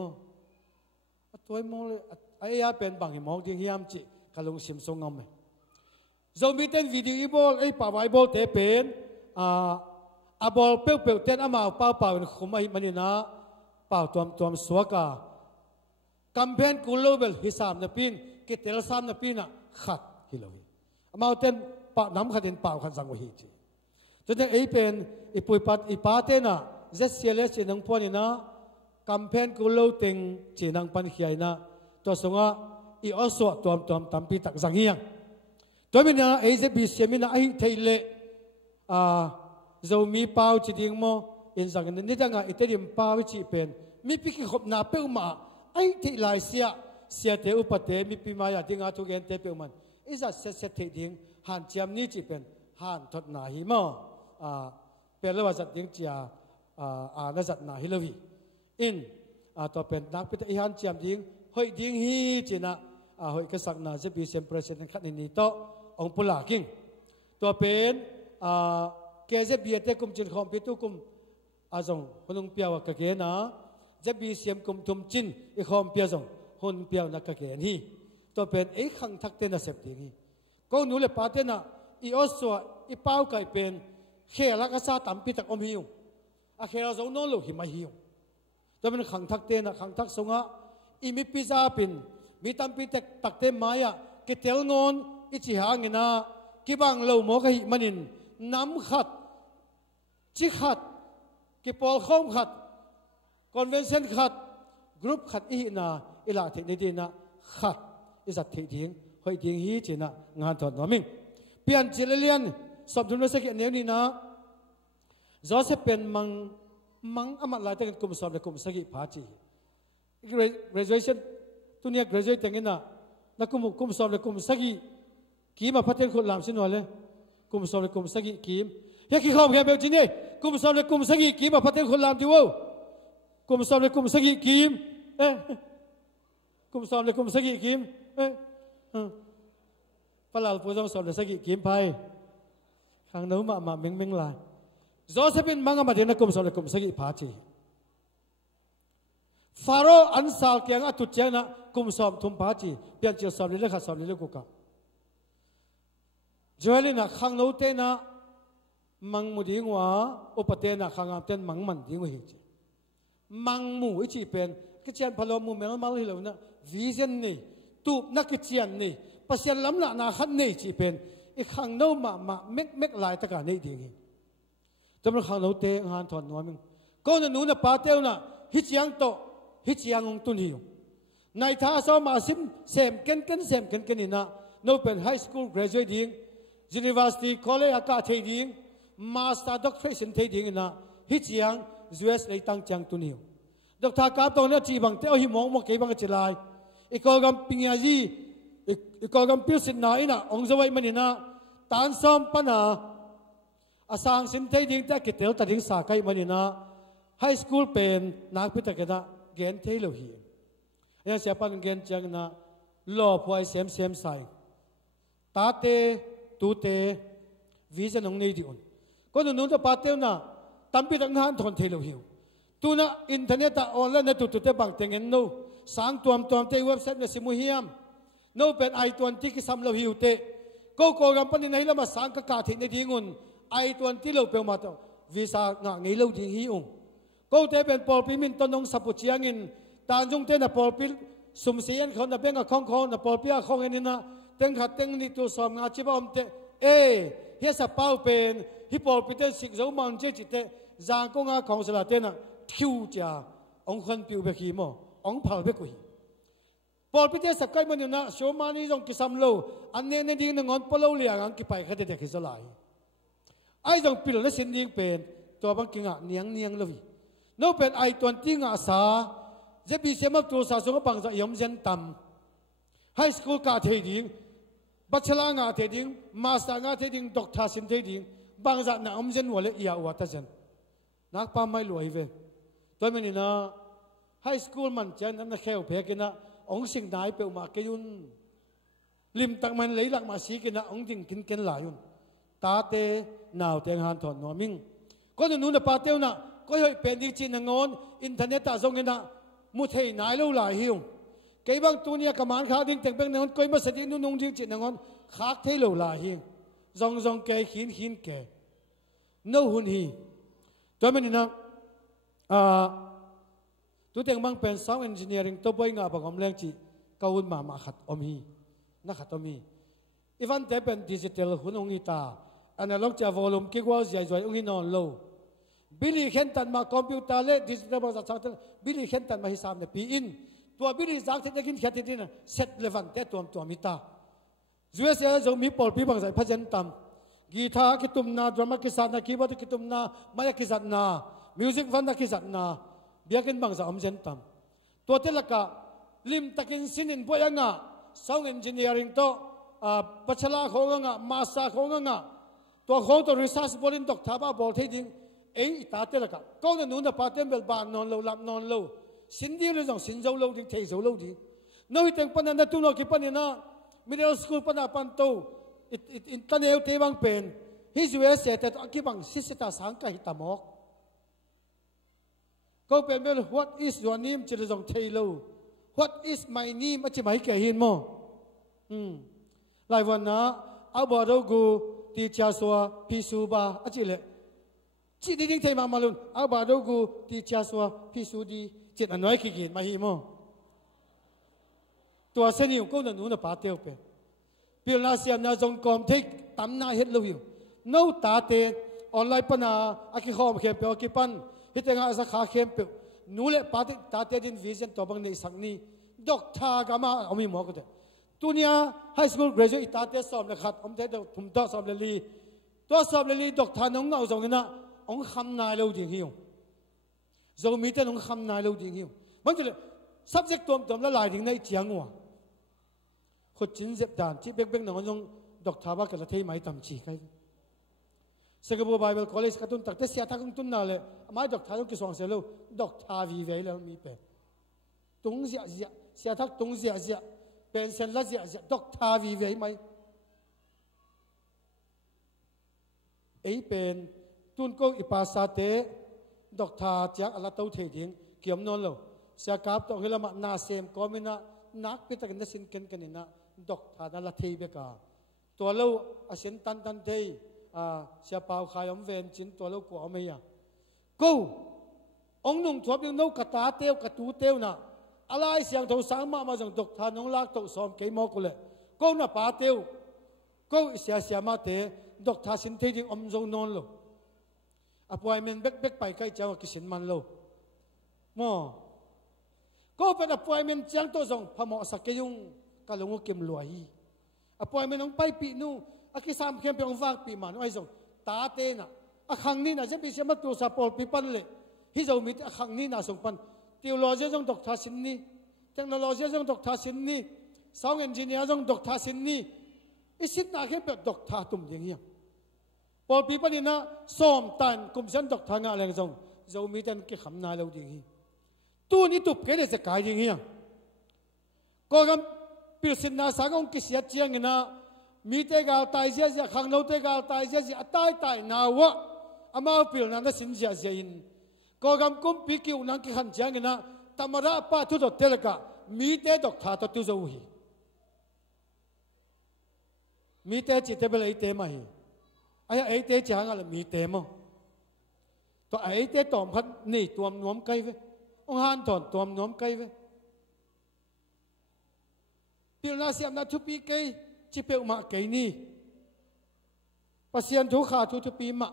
ตัวมองเลยไอ้ยาเป็นบางมองที่ยามจีกลงซิมซงงามเจ้ามีเต้นวิดีโอบอลไอ้ป่าวไอบอลเตเป็นบอลเปรี้ยวเต้นอามาเป่าขมไอ้มันนี่นะเป่าตัวสวกาคัมเพนกูโลเบลฮิสามนับปินกิเตลสามนับปินอ่ะขัดฮิโลฮีอามาเต้นป่าน้ำขัดเต้นเป่าขัดสังวฮีจีจนถึงไอ้เป็นอีปุยปัดอีป้าเต้นอ่ะเจสเซียเลสจีนังพวนี่นะคัมเพนกูโลเต็งจีนังปันขี้ไอ้นะตัวสงะอีออสตัวตัมปีตักสังเฮียงตัวมินะไอ้เจบีเสียมินะไอ้เทเลจะมีเป้าจีดิ้งโมอินสังเกตนี่จังอ่ะไอ้เตดิมเป้าวิจิเป็นมีพิกิขบนาเปิลมาไอ้ที่ลายเสียเตอุปเตมีปีมายาดิ้งอาทุกเอ็นเตเปิลมันไอ้จะเสร็จเทดิ้งหันเจียมนี่จีเป็นหันทดนาหิมะเป็นเรื่องว่าจัดดิ้งจีน่าจัดนาฮิโลวีอินตัวเป็นนักพิธีหันเจียมดิ้งเฮ้ยดิ้งฮีจีนะเฮ้ยก็สักนาจะเป็นเซมเปอร์เซนต์ขัดนี่โตองปุลากิงตัวเป็น แกจะเบียดแต่กุมจินคอมพิวตุกุมอาจงคนงเปียวกะเกนะจะบีเสียมกุมทุมจินอีคอมเปียวจงคนเปียวนักกะเกนี่ตัวเป็นไอ้ขังทักเตนะเสพติงก็หนูเลยปาเตนะอีออสซัวอีเป้าไก่เป็นเขลักษาตั้มพิตักอมหิวอาเขลักษาโนโลหิมาหิวตัวเป็นขังทักเตนะขังทักสงะอีมีพิซาปินมีตั้มพิตักเตมายะกิเตลงอนอิจิหางินะกิบังเหลาโมกะหิมันินน้ำขัดจิขัดกิปอลข้อมขัดคอนเวนเซนขัดกรุ๊ปขัดอีนาอิลาเทคนิคนะขัดอิสัตเททิ้งหอยทิ้งฮีจีนะงานถอดน้อมิงเปลี่ยนจิเลเลียนสมดุลไม่สักอย่างนี้นะจอเซเป็นมังอามัดลายตั้งกลุ่มสอบในกลุ่มสักกี่พาจี graduation ตัวเนี้ย graduate อย่างนี้นะนักกลุ่มสอบในกลุ่มสักกี่กีมาพัฒนาคนลามสินวะเลยกลุ่มสอบในกลุ่มสักกี่กีมเฮ้ยขี้ข้าวแค่แบบนี้กลุ่มสอบในกลุ่มสักกี่กีมาพัฒนาคนลามที่ว่ากลุ่มสอบในกลุ่มสักกี่กีมกลุ่มสอบในกลุ่มสักกี่กีมพลังผู้จงสอบในสักกี่กีมไปข้างนู้นมาเม่งลายจอสเป็นมังมาเดินกลุ่มสอบในกลุ่มสักกี่พาจีฟาโรอันสาลเกียงอัตุเจนะกลุ่มสอบทุ่มพาจีเปลี่ยนจากสอบนี้เลยค่ะสอบนี้เลยกูกะจอยลินะข้างนู้นเตนะมังมุดีงัวอุปเทนะข้างอันเตนมังมันดีงัวหิจีมังมูอิจิเป็นกิจการพลมูเมลมาลิเลวนะวิเซนนี่ตูบนักกิจการนี่ปัสยันล้ำหน้านาขันนี่จีเป็นอีกข้างนู้นมาเม็กลายตะการนี่ดีงี้จำเป็นข้างนู้นเตะงานถอนนัวมึงก็นั่นนู้นปาเตวนะฮิจยังโตฮิจยังงตุนีอยู่ในท่าซ้อมมาซิมเซมเกันนี่นะนู้นเป็นไฮสคูล graduate University College อากาศเทียง Master Doctoration เทียงนะฮิตยัง US เลยตั้งจังตุนิวดอกทากาบตรงนี้จีบังเต้าหิมองมกเก็บังจิลายอีกกำปิงยาจีอีกกำพิลสินนาอินะองค์สวัยมันนะตานซ้อมปนาอาสังสินเทียงแต่กิเตลตัดทิ้งสาไกมันนะ High School เป็นนักพิจารณาเกณฑ์เทโลฮียังเสียปันเกณฑ์จังนะหล่อพวยเซมใส่ตาเตตูเตวิจารณ์นี้ดีอุ่นก็นู่นจะปาเตลนะตั้มปีตั้งงานทนเทโลหิวตัวน่ะอินเทอร์เน็ตออนไลน์นะตัวเตบังเตงเงินโน่สังตัวเตเว็บไซต์เนี่ยสิมุฮิมโน่เป็นI-20ที่ซ้ำโลหิวเตก็กำปั้นในละมาสังกักาที่ในดิ้งอุ่นI-20เราเปลมาตัววีซ่างานนี้เราดิ้งหิวก็เตเป็นปอลพิมินต้นนงสับปุจียงินตานจงเตน่ะปอลพิสุ่มเสียนเขาน่ะเป็นกับของน่ะปอลพิอาของเงินน่ะเต็งขัดเต็งนี่ตัวสอบงานจีบอมเตเฮียสเปาเป็นฮิปโปปิเตสิกเจ้ามันเจจิเตจางก็งาของสลาเตน่ะคิวจ้าองคนปิวเบกีโมองเผาเบกุยปอลปิเตสักไกมันอยู่นะโชมานี่จงกิสามโลอันเนนดิ้งนงอนปลาวเลียงกิไปขัดเด็กกิสลายไอ้จงปิโลและสินดิ้งเป็นตัวบังกิงะเนียงเลยโน่เป็นI-20งาสาจะบีเซมับตัวสาสงบังจะยอมเซนตัมไฮสคูลกาเทดิ้งบัชลางาเทดิ้งมาสตางาเทดิ้งด็อกเตอร์สินเทดิ้งบางจากน่ะอมเซนวัวเลียวัวตาเซนนักปาไม่รวยเวตัวมันนี่นะไฮสคูลมันเจนนั่นแค่เพียกินะองสิ่งไหนเปลมาเกยุนริมตักมันเลยหลักมาสีกินะองดิ่งกินหลายยุนตาเตนาวเตงหันถอนนอมิงก็นู่นปาเตวนะก็ให้เป็นดิจินังอนอินเทอร์เน็ตตาส่งเงินนะมุดให้นายลู่หลายหิวเกี่ยบางตัวเนี่ยกำมันขาดิ้งแต่งเป็นนังอนก็ไม่สตินุ่งจริงจิตนังอนขาเทลู่หลายหิวจงแก่หินแก่โน้หุ่นหีตัวมันนี่นะตัวแต่งบางเป็นซาวด์เอนจิเนียริงตัวบ่อยงาบางอมแรงจีกาวุ่นมาขัดอมหีนักขัดอมหีอีวันแต่เป็นดิจิทัลหุ่นองค์ตาอันนั้นล็อกจากวอลลุ่มกิ๊กว่าใหญ่องค์นอนโลบิลลี่เข็นตันมาคอมพิวเตอร์เล่ดิจิทัลบริษัทบิลลี่เข็นตันมาฮิสามเนี่ยปีอินตัวบิลลี่จากที่จะกินแค่ที่นั่นเซตเลวันแต่ตัวมิตาจูเอสเอจะมีปอลปีบางสายพัฒน์ตัมกีตาร์กิตุมนาดราม่ากิสันนาคีย์บอร์ดกิตุมนามายากิสันนามิวสิกฟันนากิสันนาเบียกินบางสายอมเซนตัมตัวเทลกะลิมตะกินสินินพยังะซาวด์เอนจิเนียริงโตปัจฉลาของงะมาสาของงะตัวของตัวรีเสิร์ชบอลินตกทับะบอลที่ดิ้งตาเตลกะก็นั่นนู่นปาเต็มเบลบานนอนโลลับนอนโลสินดีเลยจังสินเจ้าโลดิ้งเทเจ้าโลดิ้งน้อยแต่งปนันนั่นตุนอกิปนันนะมิดเดิลสคูลปนันปันโตอินตันเอลเทบังเป็น ฮิจเวสเสแต่อักบังสิสตาสังกัยตามอกก็เป็นแบบ what is your name จะจงเทโล what is my name อาจจะไม่แก่หินมั้งหลายวันนะอาบารูกูตีชาสวาพิสูบาอาจจะเลยจิตดิ้งเทมามาลุนอาบารูกูตีชาสวาพิสูดีจิตอันน้อยขี้เกียจมาหิมั้งตัวเส้นอยู่ก็นั่นนู่นป่าเตียวเป็นเปลี่ยนนาเสียมนาจงกอมเทคตำนาเฮ็ดลูอยู่นู้ตาเตออนไลน์ปนาอากิข้อมเข้มเปียวกิปันฮิตงาสักขาเข้มเปียวนู้เล่ปาติตาเตดินวิชั่นตัวบังในสังนี้ด็อกทากามาเอามีหมอก็ได้ตัวเนี้ยไฮสคูลกราจูเอตตาเตสอบเลยขัดผมเทเดผมต่อสอบเลยลีตัวสอบเลยลีด็อกทาน้องเอาจงกันนะองคำนายเราจริงหิวจงมีแต่องคำนายเราจริงหิวมันจะเลย subject ตัวละลายถึงในเจียงว่ะคนจินเจ็บด่านที่เบ่งๆหนังองด็อกทาว่ากันละเทไม่ต่ำจีกันสกปรกไบเบิลคอลเลจก็ตุนตักแต่เสียทักตุนน่าเลยไม่ด็อกทาต้องกิสวงเสร็จแล้วด็อกทาวีเวแล้วมีเป็นตุงเสียทักตุงเสียเป็นเซนละเสียด็อกทาวีเวไหมไอเป็นตุนก็อิปัสสาเตด็อกทาจากอะไรตัวเทียงเกี่ยมนนแล้วเสียกับตัวเรามานาเซมก็ไม่น่านักพิจารณาสินกันนี่นะด็อกทานั่นละเทียบกันตัวเราอาศัยตันเทเสียเปล่าขายอมเวนจินตัวเรากลัวไม่ยากกูองนุ่งทวบยังนู้กระตาเตียวกระตูเตียวนะอะไรเสียงตัวสามมาจังดอกทานน้องลากตัวซ้อมเกี่ยมกุเลยกูน่ะป่าเตียวกูเสียมาเตะดอกทาสินเทียงอมจงนอนโลอภัยมันเบ็กไปใกล้เจ้ากิสินมันโลมอก็เป็นอภัยมันจังตัวจงพมอสักยุงกะลงเก็มรวยอภัยมันน้องไปปีนู่อากิสามเข้มเป็นองค์ฟังปีมันไอ้ส่งตาเตนะอาขังนี้นะจะเป็นเสียมาตัวสปอร์ตปีปันเลยที่เรามีอาขังนี้นะส่งปันเทคโนโลยีจงดอกทาสินนี้เทคโนโลยีจงดอกทาสินนี้สาวเอนจิเนียร์จงดอกทาสินนี้ไอ้สิ่งนั้นเข้มเป็นดอกทาตุ่มอย่างเงี้ยพอปีปันนี้นะซ้อมตันกุมฉันดอกทางอะไรจงเรามีแต่กี่คำนาเราอย่างนี้ตัวนี้ตุบแค่เด็กจะกายอย่างเงี้ยก็กำพิสิทธิ์นาสากงกิเสียเจียงนะมีเตกาตายเสียขังโนเตกาตายเสียตายนาวะอามาพิลนันทสินเสียอินก็กำกุมพิกิวนังกิขันเจียงนะตามราป้าทุดเตลกะมีเตดอกทาตตุจาวฮีมีเตจิตเบลไอเตมาฮีไอ้เตจางอะไรมีเตมั้งตัวไอ้เตตอมพัดนี่ตัวน้อมไกลเวองหันตอนตัวน้อมไกลเวพิลนาเสียมนาทุปีไกจิเปอมาไกนี่ปัสยันทุขาทุปีมา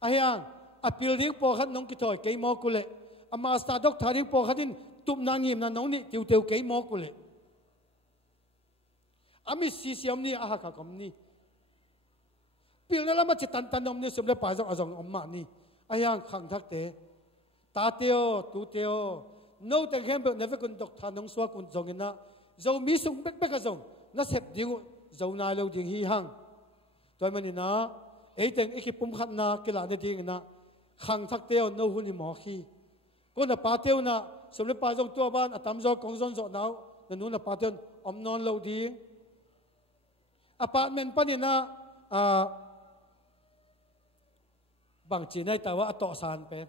ไอ้ยังอพิลดิ้งปอขัดน้องกิถอยไกมอกุเลอามาสตาดอกทาดิ้งปอขัดินตุบนางยิมนาน้องนี่เตียวไกมอกุเลอามิซีเซียมนี่อาหากามนี่พิลนั่นละมาจิตันนอมนี่สมเด็จป่าจงอาจงอมมานี่ไอ้ยังขังทักเตตาเตียวตูเตียวโน้ตแต่เข้มแบบเนฟกุนดอกทาน้องสวากุนจงกินนะเรามีสุ่งเป๊กๆจงนักเสพดิ้งเรานายเราดิ้งฮีฮังตัวมันนี่นะไอ้เต็งไอ้ขี้ปุ่มขัดนากีฬาในดิ้งนะขังทักเตียวโน้หุ่นหมอขี้ก็น่ะปาเตียวนะสมเด็จป่าจงตัวบ้านตามจอกองจนจอดน้าวนั่นนู่นน่ะปาเตียวอมนอนเราดิ้งอพาร์ตเมนต์ปนี่นะบางจีนให้แต่ว่าต่อสารเป็น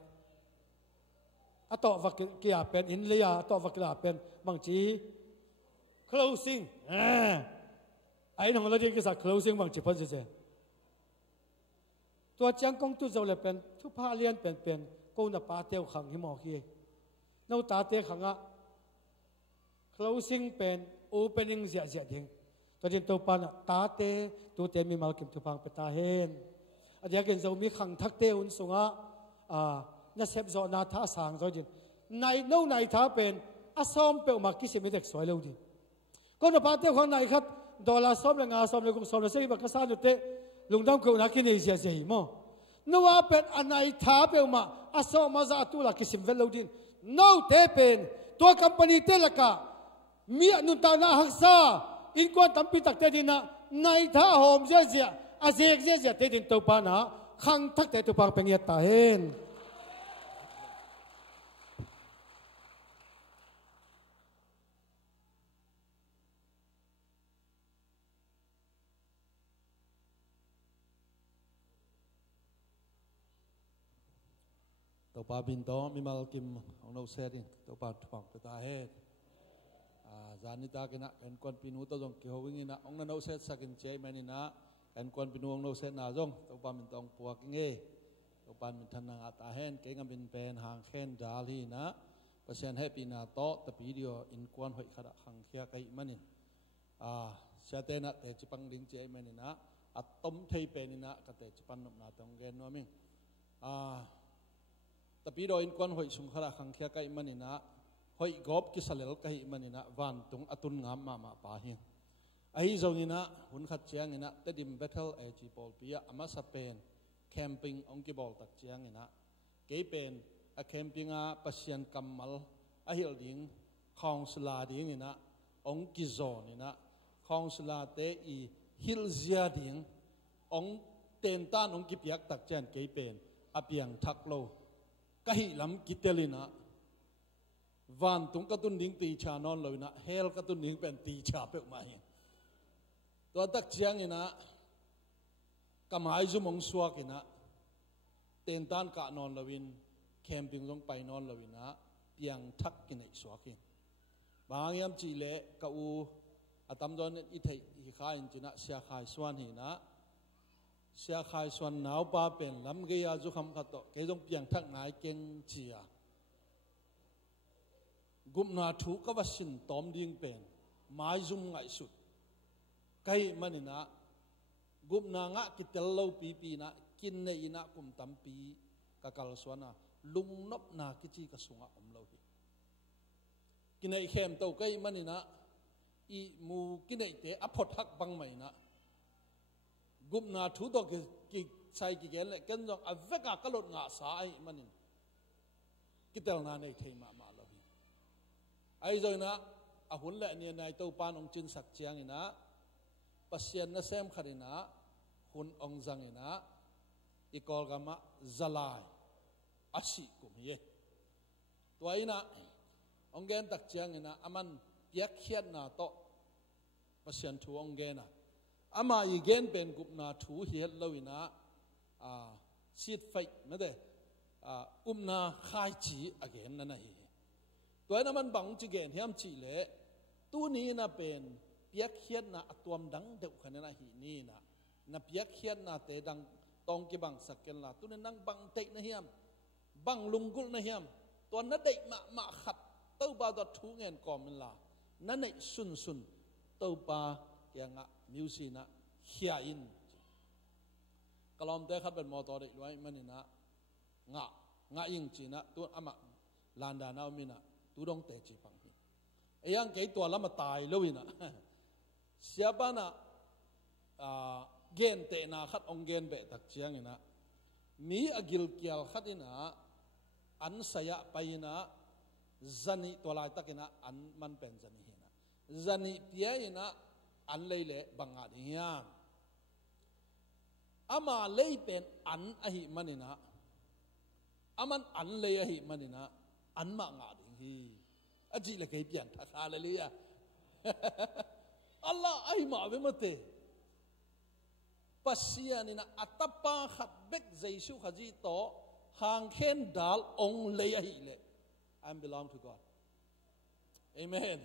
ต่อวักกีฬาเป็นอินเดียต่อวักกีฬาเป็นบางจี closing ไอ้หนุ่มเราเรียกกันว่า closing บางจีพันเจตัวจังกงตุเจ้าเลยเป็นทุพาเลียนเป็นกูน่ะปาเตียวขังหิมอกี้นู่ตาเตียขังอ่ะ closing เป็น opening เสียทิ้งตัวเจนตัวปานะตาเตตัวเตมีมาเก็บทุพังไปตาเห็นอาจจะเกิดเรามีขังทักเตอุนสุงะน่าเสพจอนาท่าสางจอจินในโน่ในท่าเป็นอาซ้อมเปลมากิสิไม่เด็กสวยเลยดิก็น่ะปาเตียวขังในครับดอลลาร์ซ้อมเลยงาซ้อมเลยกงซ้อมเลยเสียบักกษัตริย์เตลุงดำเขาหนักกินเสียมั้งนัวเป็นอันในท่าเปลมาอาซ้อมมาจากตัวละกิสิเวลเลยดิโน่เตเป็นตัวคอมพานีเตลกะมีอนุตานาหักษาอินกวนตั้มปีตักเตดินะในท่าโฮมเสียอาเซียเสียเตดินตัวปานะขังทักเตตัวปางเป็นยาตาเห็น ตัวป้าบินโตมีมาลกิมของเราเสด็จตัวป้าทองตัวตาเฮดจานิตากินะกันควันปินูตัวจงเกี่ยววิ่งนะองนั้นเราเสด็จสักินเจมันนี่นะกันควันปินูองเราเสด็จนาจงตัวป้าบินตองปัวกิงเอตัวป้าบินทันนางตาเฮนเก่งบินเป็นหางเข็นดาลีนะเปอร์เซ็นต์ให้ปีนาโตแต่ปีเดียวอินควันหอยขดขังเขียไก่มันนี่เสียเตนะแต่จิปังลิงเจมันนี่นะอัตต้มเทยเป็นนี่นะก็แต่จิปันนบนาตองเกนว่ามิงแต่ปีเดียวอินควันหอยสุงขดขังเขียไก่มันนี่นะหอยกบกิสเลลไก่มันนี่นะวันตรงอตุนงามมาป่าเฮงไอ้จงนี่นะหุ่นขัดเจียงนี่นะแต่ดิมเบทเทิลเอจิบอลปีอามาสเปนแคมปิ้งองกิบอลตักเจียงนี่นะเกย์เป็นแคมปิ้งปัสยันกัมมัลฮิลดิงคองสลาดิงนี่นะองกิโซนี่นะคองสลาเตอีฮิลเซียดิงองเตนตานองกิเปียกตักเจียนเกย์เป็นอเปียงทักโลกะฮิลำกิเตลินะวันตุงกตุนดิงตีชานอนเลยนะเฮลกตุนดิงเป็นตีชาเปกมาเองตัวตักเจียงนี่นะกำหายจุมงสวกินะเต็นตานกะนอนลวินแคมปิ้งลงไปนอนลวินะเปียงทักกินไอสวกินบางยามจีเละกะอูอาตมดอนอิเทอิขายจินะเสียขายสวนหินะเสียขายสวนหนาวปาเป็นลำเกียจุคำขัดโตเกยจงเปียงทักนายเก่งเจียกุมนาถูกกับสินตอมดิ่งเป็นไม้จุ่มไงสุดไก่มันนี่นะกุมนางะกิเตลโลปีนะกินในอินะกุมตัมปีกะกาลสวนะลุงนบนากิจีกสุงะอมโลหิกินในเข้มเต้าไก่มันนี่นะอีมูกินในเตะอภดหักบังไม่นะกุมนาถูกตัวกิใส่กิเกลเลยกันจงอเวกากะลดงาสายมันนี่กิเตลนาในเทมาโลหิไอ้จอยนะอาหุ่นและเนี่ยในตัวปานองจินสักเจียงนะปัสยันนะเซมขรินะหุ่นองจังนะอีกอลกามะจลายอาศิกุมเยตัวไอ้นะองเกนตักเจียงนะอามันเปียกเขียนนะโตปัสยันทูองเกนะอามาอีเกนเป็นกุมนาทูเฮียลวินะซีดไฟไม่ได้กุมนาขายจีอเกนนั่นนะตัวนั้นมันบังจีเกนเฮียมจีเละตัวนี้นะเป็นเปียกเขียนนะตัวดังเด็กขนาดนั้นหีนี่นะเปียกเขียนนะแต่ดังตองกีบังสักกันละตัวนั้นนั่งบังเต็กนะเฮียมบังลุงกุลนะเฮียมตัวนั้นเด็กมาขัดเต้าบาดัดทูเงินก่อมันละนั่นในสุนเต้าบาอย่างะมิวสินะเฮียอินกลอมเตะขัดเป็นมอตอเด็กไว้มันนี่นะงะยิงจีนะตัวอามาลานดานามินะตัวดงเตะจีปังไอ้ยังเกยตัวละมาตายเลยนะเสียบ้านะเกนเตนะขัดองเกนเบตักเจียงนะมีอกิลเกียลขัดนะอันสยะไปนะจันีตัวลายตักนะอันมันเป็นจันีนะจันีเปียนะอันเลยเละบังอาดิยามอามาเลยเป็นอันอหิมันนะอามันอันเลยอหิมันนะอันมางาดิฮีอจิเลกเปียนทักาเลยอ่ะอัลลอฮ์ไอ้มาเวมเตปัสยานี่นะอัตปาขัดเบกเจสุขจีโตหางเข็นดาลองเลยหิเล I belong to God Amen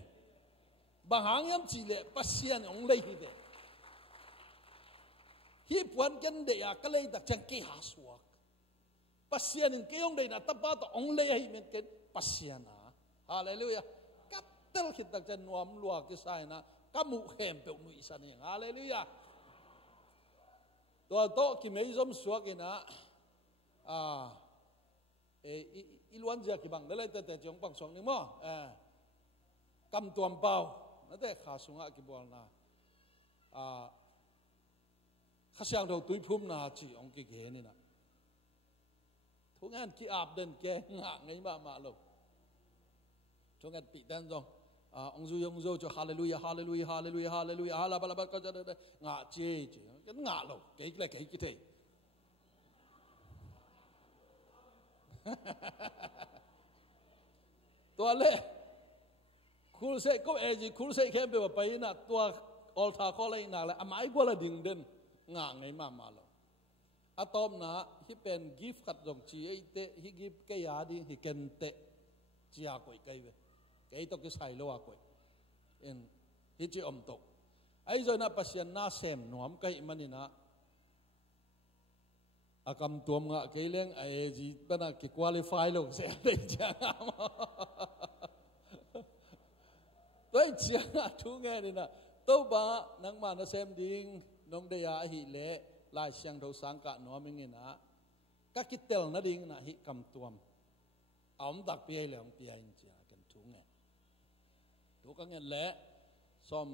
บางหางยามจีเลปัสยานองเลยหิเลฮีปวันกันเดียก็เลยตักจังเกี่ยสวกปัสยานินเกี่ยงเดียนะตบาตองเลยหิมันเกิดปัสยานะฮาเลลูยากัตเตลคิดตักจันนวมลวกที่ใส่นะกัมุเข้มเปมุอิสันเองฮาเลลูยาตัวโตกิไม่ยอมสวกนะอีล้วนเจ้ากิบังเลยแต่จงปังสองนี่มั้งกำตัวเบานั่นแต่ขาสุงะกิบอลนะข้าเสียงเราตุยพุ่มนาจีองกิเกนี่นะทุกงานกีอาบเดินแกงะไงมาลูกทุกงานปีดันจงองซูจะฮาเลลูยาฮาเลลูยาฮาเลลูยาฮาเลลูยาฮาลาบาลาบาก็จะได้งะเจ๊กันงะลูกเกย์เลยเกย์กี่เท่ตัวเล่คุณเสกก็เอจิคุณเสกแค่แบบไปนะตัวออลทาข้ออะไรหนักเลยอาไม้ก็ละดิ่งเดินงะไงมาลูก อะตอมนะที่เป็นกิฟต์ขัดดงจีไอเตะที่กิฟต์แกยาดีที่เกนเตะจียากวยไกเวไกตกที่ใส่โลกวยเอ็นที่จีอมตกไอ้เจ้าหน้าปัสยันน่าเสมหนวมไกมันนี่นะอากำตัวมึงอะไกเลี้ยงไอ้จีเป็นอะกิควอลิฟายลงเสียเลยจ้าตัวเจ้าทุกเงี้ยนี่นะตัวบ้านังมานะเสมดิ้งน้องเดียหิเละลายเสียงเราสังกัดหนวมิงนี่นะก็คิดเตลนะดิ้งนะหิกำตัวมเอาตักเปียเหลืองเปียอินจ้ากันทุกเงี้ยทุกเงี้ยเละซ้อม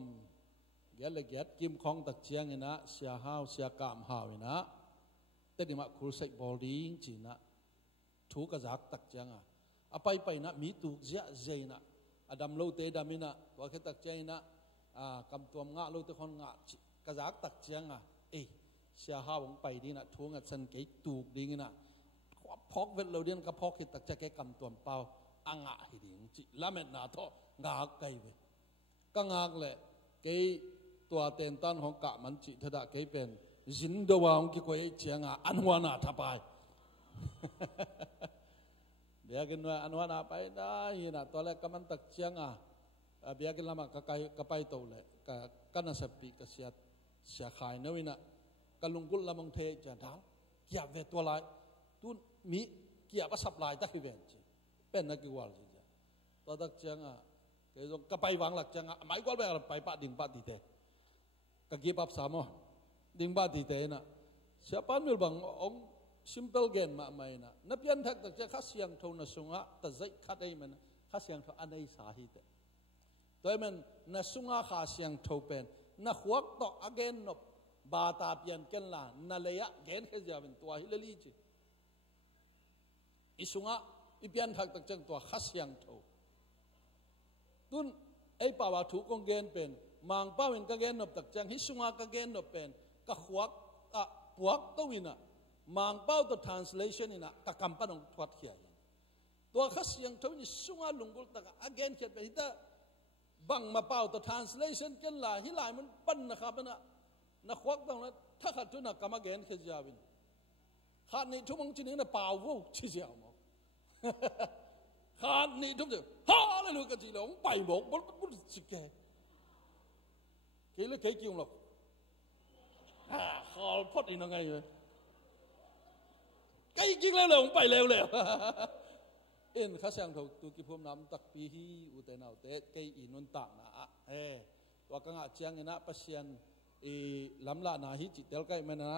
เกล็ดกิมของตักเจียงนะเสียหาวเสียกามหาวนะแต่ดิมาคุยใส่บอลดิ้งจีนะถูกกระจักตักเจียงอ่ะไปนะมีตุกเจ้าเจนะอดัมโลเตดามินะตัวแค่ตักเจียงนะกำตัวงะโลเตคนงะกระจักตักเจียงเสียหาวงไปดิ้งนะถูกงัดสันเกยตุกดิ้งนะพอกเวทเราเดียนกับพอกคิดตักเจียงแกกำตัวเปล่าอ่างะหิดิ้งจีละเม็ดนาทองากไกเวก็งากเลยเกยตัวเต็นตันของกะมันจิทดะเกยเป็นจินดวงกิโกยเจียงอันวานาทับไปเบียกินว่าอันวานาไปได้นะตัวแรกก็มันตักเจียงเบียกินละมันก็ไปโตเลยก็น่าสปีก็เสียขายนะวินะก็ลุงกุลละมังเทจะดาวเกี่ยวเวตัวลายตุนมีเกี่ยวกับสับลายตะขี้เวนจีเป็นนักกีฬาจีจ้ะตัวตักเจียงก็ไปวางหลักเจียงหมายความว่าไปปะดิ่งปะดีเตก็กีบับสามดิ่งปะดีเตนะsiapa mil bang ong simple gen ma mai na napian thak tak ja khasyang tho na sunga ta zai khatai man khasyang tho anai sa hi te toy man na sunga khasyang tho pen na khuak to again no ba ta pian ken la na leya gen khe javin to hi lali chi isunga ipian thak tak chang to khasyang tho tun ai pa wa thu kong gen pen mang pawin ka gen no tak chang hi sunga ka gen no pen ka khuakพวกตัววินะมังเป้าตัว translation นี่นะตะกำปั้นของทวดเขียนตัวข้าเสียงเท่านี้สุ่งอาลุงกุลตะก again เขียนไปที่ตะบังมาเป้าตัว translation กันละที่หลายมันปั้นนะครับนะนักวักตรงนั้นถ้าขัดทุนนักกรรม again เขียนยาวินขาดนี่ทุกมึงจีนี่นะเปล่าวูชี้เสียมั้งขาดนี่ทุกเดียวฮ่าเลยลูกกระจีหลงไปบอกบุญจิกแกเลยเกี่ยวหรอกขอพอดอีกนังไงเลยใกล้กินแล้วเลยผมไปแล้วเลยเอ็นข้าเสียงถูกตุกิพมน้ำตักปีฮีอุเตนาอุเตใกล้อินุนต่างนะตัวกังอาเจียงนะปัสยันลำละนาฮิจิตเตลใกล้มันนะ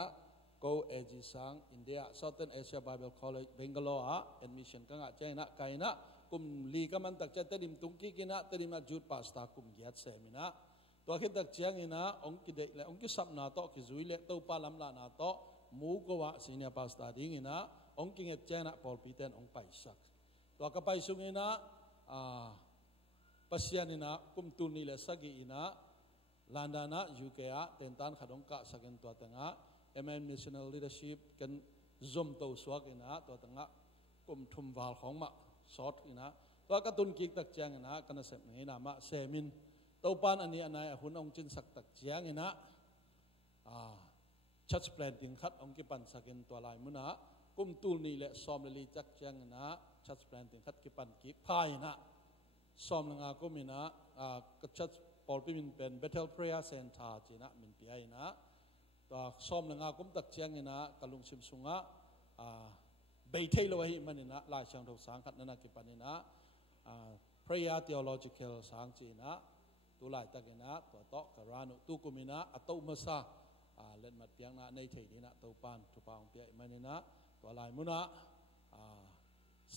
go เอจิสังอินเดีย Southern Asia Bible College Bangalore admission กังอาเจียงนะไกนะกุมลีกัมันตักจะเตดิมตุงกีกินะเตดิมาจุดปัสตากุมเกียรติเสมินะตัวคิดตักเจียงนะองค์กิเดleองค์กิสับนาโตกิจุยleตัวปาลำลานาโตมูกวะสิเนียปัสตาดิ้งนะองค์กิเงเจนะพอลปีเตนองค์ไปสักตัวก็ไปสุงนะปัสยานินะกุมตุนีle sagiนะลันดานะยูเคอะเต็นตันขัดองค์กะสักตัวตั้งอ่ะ MN Missional Leadership กันzoom ตัวสวกนะตัวตั้งอ่ะกุมทุมวาลของมะสอดนะตัวกระตุนกิกตักเจียงนะกันเสพนี้นะมะเซมินตัวปานอันนี้อันไหนหุ่นองจินสักตักเจียงนะชัดแปลนถึงคัดองกิปันสักินตัวลายมุนะกุมตูนี่แหละซ้อมเลยจักเจียงนะชัดแปลนถึงคัดกิปันกิพายนะซ้อมลงอากุมินะก็ชัดปอลพิมินเป็น Bethel Prayer Center จีนะมินปีไอนะตัวซ้อมลงอากุมตักเจียงนะกะลุงชิมสุงะเบยเทลวะฮิมันนะลายช่างทุกสังขัดนั่นกิปันนะPrayer Theological สังจีนะตัวลายตะกินะตัวโตกรานุตุกุมินะอัตโตมสาเล่นมาเตียงนะในเทดีนะตัวปานทุปางเปียมันนี่นะตัวลายมุนะ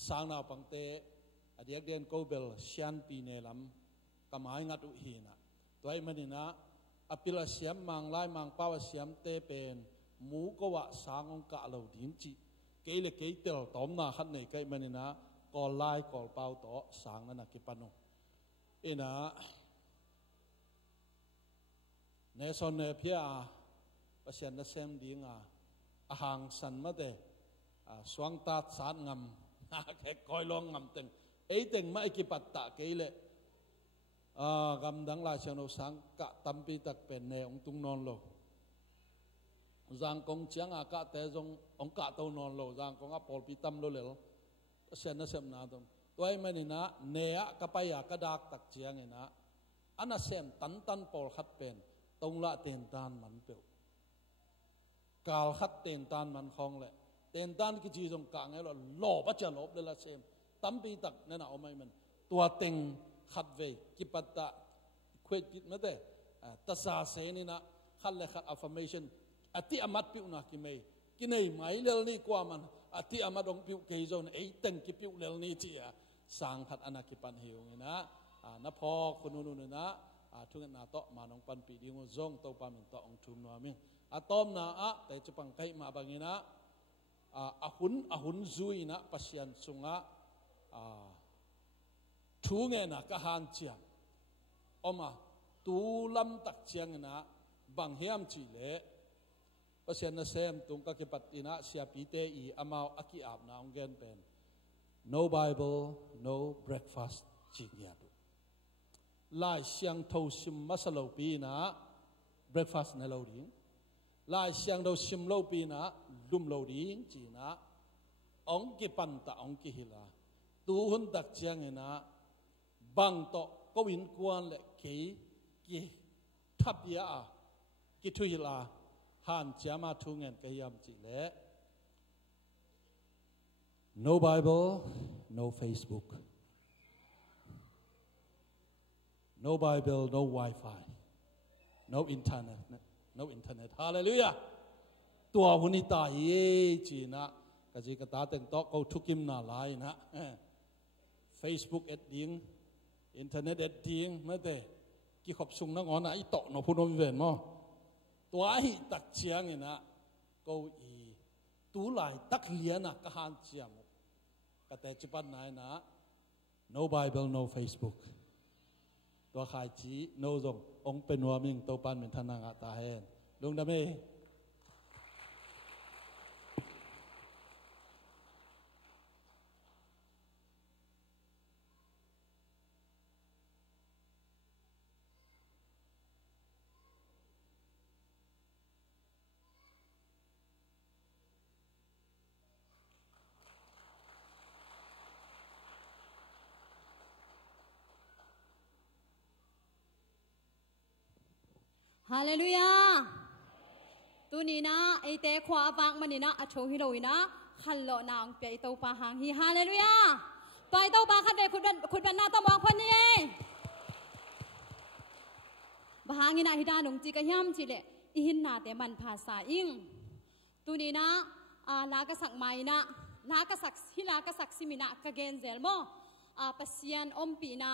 สร้างนาปังเตอดีตเดนโกเบลเชียนปีเนลัมกำหายงัดอุหีนะตัวมันนี่นะอภิลเสียมมังไล่มังป้าวเสียมเตเป็นหมูกวะสางองกะเหล่าดินจิเกยเลเกยเตลตอมนาขัดในเกยมันนี่นะก่อไล่ก่อเป้าต่อสางนั่นนะกิปนุนะเนสอนเนเพียปัสยันนัเซมดิ้งอาหางสันมาเดสวงตาสานงำแค่คอยลองงำเต็งเต็งไม่กี่ปัตตะเกยเลกำดังลายเชนสังกะตัมปีตักเป็นเนองตุงนอนโล giang công chiang à cả té giống ông cả tàu non lâu giang công à Paul Pitam lâu lel xem na xem na tom tôi mình na nea kapaya kadak tak chiang na ana xem tan tan Paul khát pen tông la tiền tan man peo kal khát tiền tan man khong lệ tiền tan cái gì giống cả ngay là lò bắt chả lốp lên là xem tắm pi tak nên là ông mình tua tiền khát về kipata quét kít mất đấy ta sa se ni na khát lệ khát affirmation ati amat piu na ki mei ki nei mai lel ni kwa man ati amat ong piu ke zon ei ten ki piu lel ni chi a sang khat anaki pan hiu ni na na pho kununu na thung na to manong pan pi ding zong to pa min to ong thum no min atom na a te chupang kai ma bangina ahun zui na pasian sunga thu nge na ka han chiang oma tu lam tak chiang na bang hiam chi le pasian na sem tung ka kipat ina sia pite I amao aki ap na ong gen pen no Bible no breakfast chi nia du lai siang tho sim masalo pi na breakfast na lo ding lai siang do sim lo pi na lum lo ding chi na ong ki pan ta ong ki hila tu hun tak chiang ina bang to ko win kwan le ki thap ya a ki thu hila han chama thu ngen ka yam chi le no Bible no Facebook no Bible no Wi-Fi no internet hallelujah tua hunita ye chi na ka ji ka ta teng to ko thukim na lai na Facebook et ding internet et ding ma te ki khop sung na ngon na I to no phunom ven mo tua hi tak chiang ina ko I tu lai tak lian na ka han chiam ka te chipan nai na no Bible no Facebook tua khai chi no zong ong pen wa ming to pan min thanang a ta hen lung da me Hallelujah. Tu ni na ai te khwa bang mani na a tho hi lo ina khal lo na ong pe to pa hang hi hallelujah. Toi to pa khat ve khut ban na to mong phon ni ba hang ina hi da nong chi ka hyam chi le I hin na te man pha sa ing tu ni na la ka sak mai na la ka sak hi la ka sak simina ka gen zel mo pasian om pi na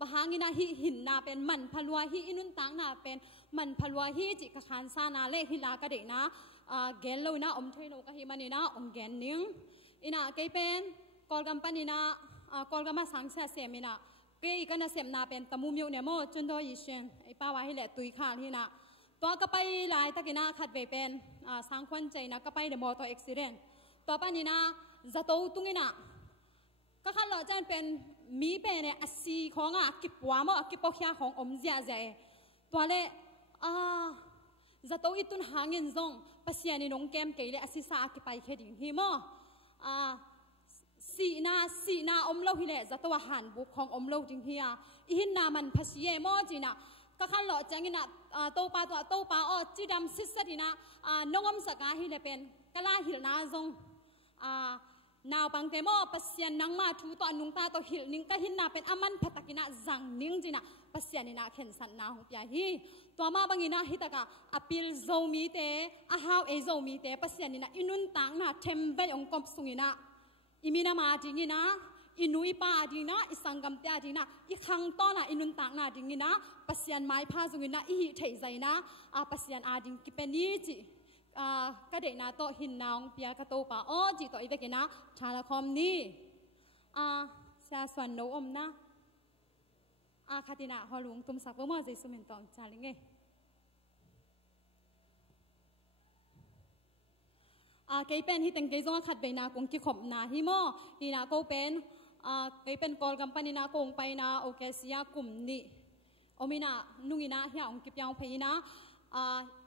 bahangina hi hin na pen man phalwa hi inun tang na pen man phalwa hi chi ka khan sa na le hi la ka de na gel lo na om thoi lo ka hi mani na om gen ning ina ke pen kol company na kol gama sang sa semina ke ka na sem na pen tamu myo ne mo chun do yi shen ai pa wa hi le tui khan hi na to ka pai lai takina khat ve pen sang khwan chai na ka pai de motor accident to pa ni na zato tunginaก็ขันหล่อจันเป็นมีเป็นเนี่ยอาศีของกิบวามกิบปอกยาของอมเสียใจตัวเล่จะต้องอีตุนหางเงินซงปัสยานินงแกมเกลี่ยอาศีสากิไปแค่ดิ่งหิมสีนาอมเล่าฮิเล่จะต้องหันบุกของอมเล่าดิ่งเฮียอินนามันพัสยมอจีน่ะก็ขันหล่อจังกินะโตปาจีดำซิสตินะน้องอมสกาฮิเล่เป็นกะลาหิลนาซงนาวปังเตโมปัสยานังมาทูตอนุงตาตอหิลนิงก็หินนาเป็นอามันพัตกินะจังนิงจีนะปัสยานินาเข็นสันนาหุบยาฮีตัวมาบังอินะฮิตากาอปิลโซมีเตอาฮาวเอโซมีเตปัสยานินะอินุนตังนะเทมเบยองกบสุงินะอิมินามาดิงินะอินุยปาดินะอิสังกัมเตียดินะอิขังต้อนะอินุนตังนะดิงินะปัสยานไม้พาสุงินะอิหิเทยใจนะปัสยานอาดิงกิเปนีจีก็เด็กนาโตหินนางเปียกระโตป่าอ้อจีโตอีเวกินะชาละคอมนี่ชาส่วนโนอมนะคาตินาฮอลุงตุมสักว่ามั่วใจสุมินตองจาลิงเงเกยเป็นที่ตั้งเกยจงขัดไปนากงกิขบนาฮิโมนี่นาโกเป็นเกยเป็นกอลกัมปานีนากงไปนาโอเคเซียกลุ่มนี่โอมินานุงินาเฮียองกิบยองเพยินะ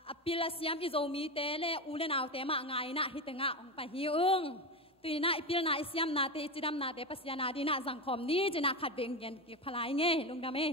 apila siam izomi te le ule naw te ma ngai na hitenga ong pa hiung tuina ipil na siam na te chidam na te pasiana dina jangkhom ni jina khat beng gen ki phalai nge lungdame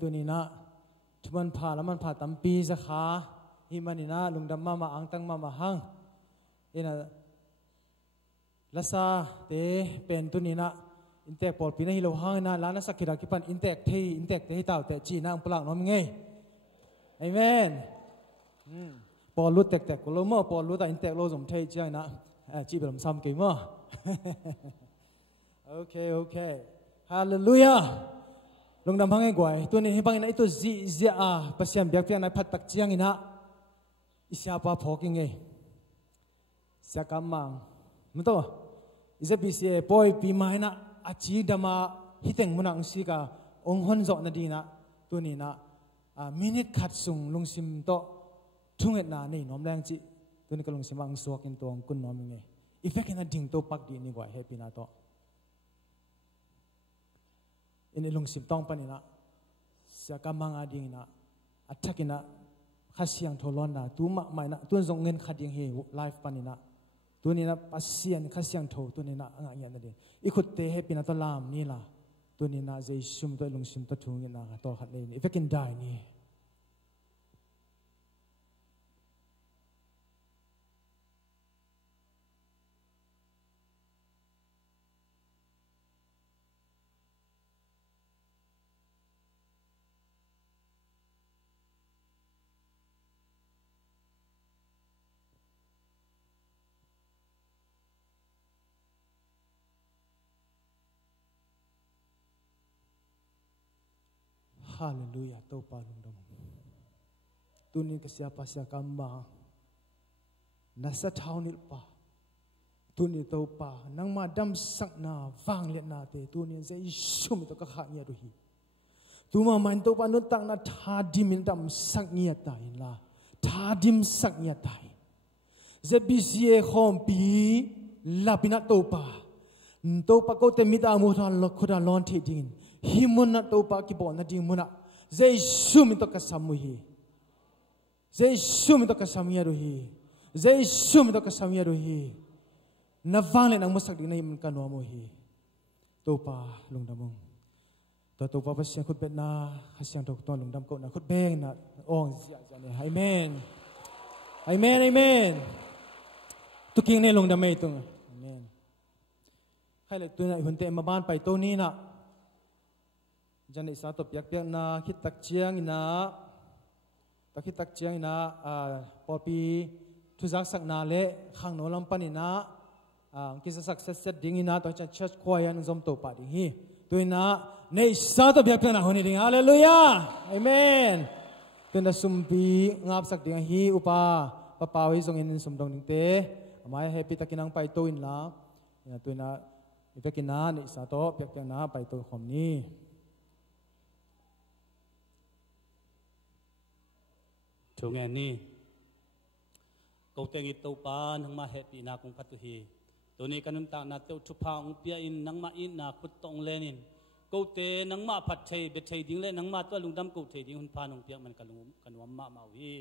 tu ni na thuman pha laman pha tampi za kha hi manina lungdam ma ang tang ma hang ina ลาซาเตเป็นตุนีนะอินเตกปอดปีนหิโลหางนะลานะสักกิรักกิปันอินเตกเทเต่าแต่จีนางปลากน้องไงเอเมนปอลุดแตกกุลโม่ปอลุดแต่อินเตกโลสมเทจีนะจีเป็นลมซ้ำกี่มั่วโอเคฮาเลลูยาลงดำพังไอ้กวยตัวนี้ให้พังนะไอ้ตัวจีปัสยามเบียกเพียงในพัดตักเจียงอินะอิสยาปาพอกิงไงเสียกำมังมันตัวอิสบิเสียปอยปีไม้นะอาชีดมาฮิตเองมุนังสิกาองค์ฮอนจอนาดีนะตัวนี้นะมินิขัดสุงลงซิมโตทุ่งเอ็ดนานี่น้อมแรงจีตัวนี้ก็ลงซิมังสวกินตัวกุนน้อมยังไงอีเฟกนั้นดิ่งโตปักดีนี่กว่าเฮปีนาโตอินลงซิมต้องปนินะเสียกำมังอาดิ่งนะอัฐกินะขัดเสียงทอลอนนะตัวมาไม่นะตัวจงเงินขัดยังเฮไลฟ์ปนินะตัวนี้นะปัสเซียนขัดเสียงโทตัวนี้นะอ่างยันนั่นเองอีกคนเตะให้ปีนัตลามนี่ล่ะตัวนี้นะจะชุมตัวลงชุมตัวทุ่งนี่นะตัวขัดเลยอีเฟกินได้นี่ฮาเลลูยาตัวปาลงดงตัวนี้ก็เสียภาษากรรมมานัสเท้านิลปาตัวนี้ตัวปานังมาดำสักนาฟังเลียนาเตตัวนี้จะชุมตัวก็ขาดเงียดูฮีตัวมามันตัวปานุตังนาทาดิมินดำสักเงียตายละทาดิมสักเงียตายจะบิเสียคอมปีลาบินาตัวปาก็เต็มมิตามุทันลคุดาลอนเทดินฮิมุนนัตโตปากิบอนัดดิมุนะเจสุมิตกัสามุฮีเจสุมิตกัสามียารุฮีเจสุมิตกัสามียารุฮีนับฟังเลยนังมุสักดินในมันกันวามุฮีโตปาลงดำมงตัวโตปาพัศยังขุดเบ็ดนาขัศยังตกตัวลงดำก็นาขุดเบงนะองเสียจันเนี่ยไอเมนไอเมนไอเมนตุกิงเนี่ยลงดำไม่ตุงไอเมนใครเลยตัวนั้นหุ่นเตะมาบ้านไปตัวนี้นะจันอิสาตบยักษ์นาคิดตักเชียงนะตักคิดตักเชียงนะพอปีทุจักสักนาเละข้างโนลำปันนะกิจสักเสร็จดิ้งนะตัวจะเชิดควายนจมโตปาดิ้งฮีตัวนะในอิสาตบยักษ์นาคนนี้ดิ้งฮาเลลูยาเอเมนตัวนั้นสุมปีงับสักดิ้งฮีอุปาปะปาวิทรงอินสมดงดิ้งเตะไม่ให้ปีตะกินังไปตัวอินละตัวนะไปกินนะในอิสาตบยักษ์นาไปตัวคอมนี้ช่วงนี้กูเตงิตัวปานังมาเฮปีนาคงพัตุฮีตัวนี้กันนุ่นตานาเต้าชุบพางเปียอินนังมาอินนาขุดตองเลนินกูเตนังมาพัดเชยเบ็ดเชยดิ้งเลนังมาตัวลุงดำกูเทดิ้งหุ่นพานงเปียมันกันวมมาวี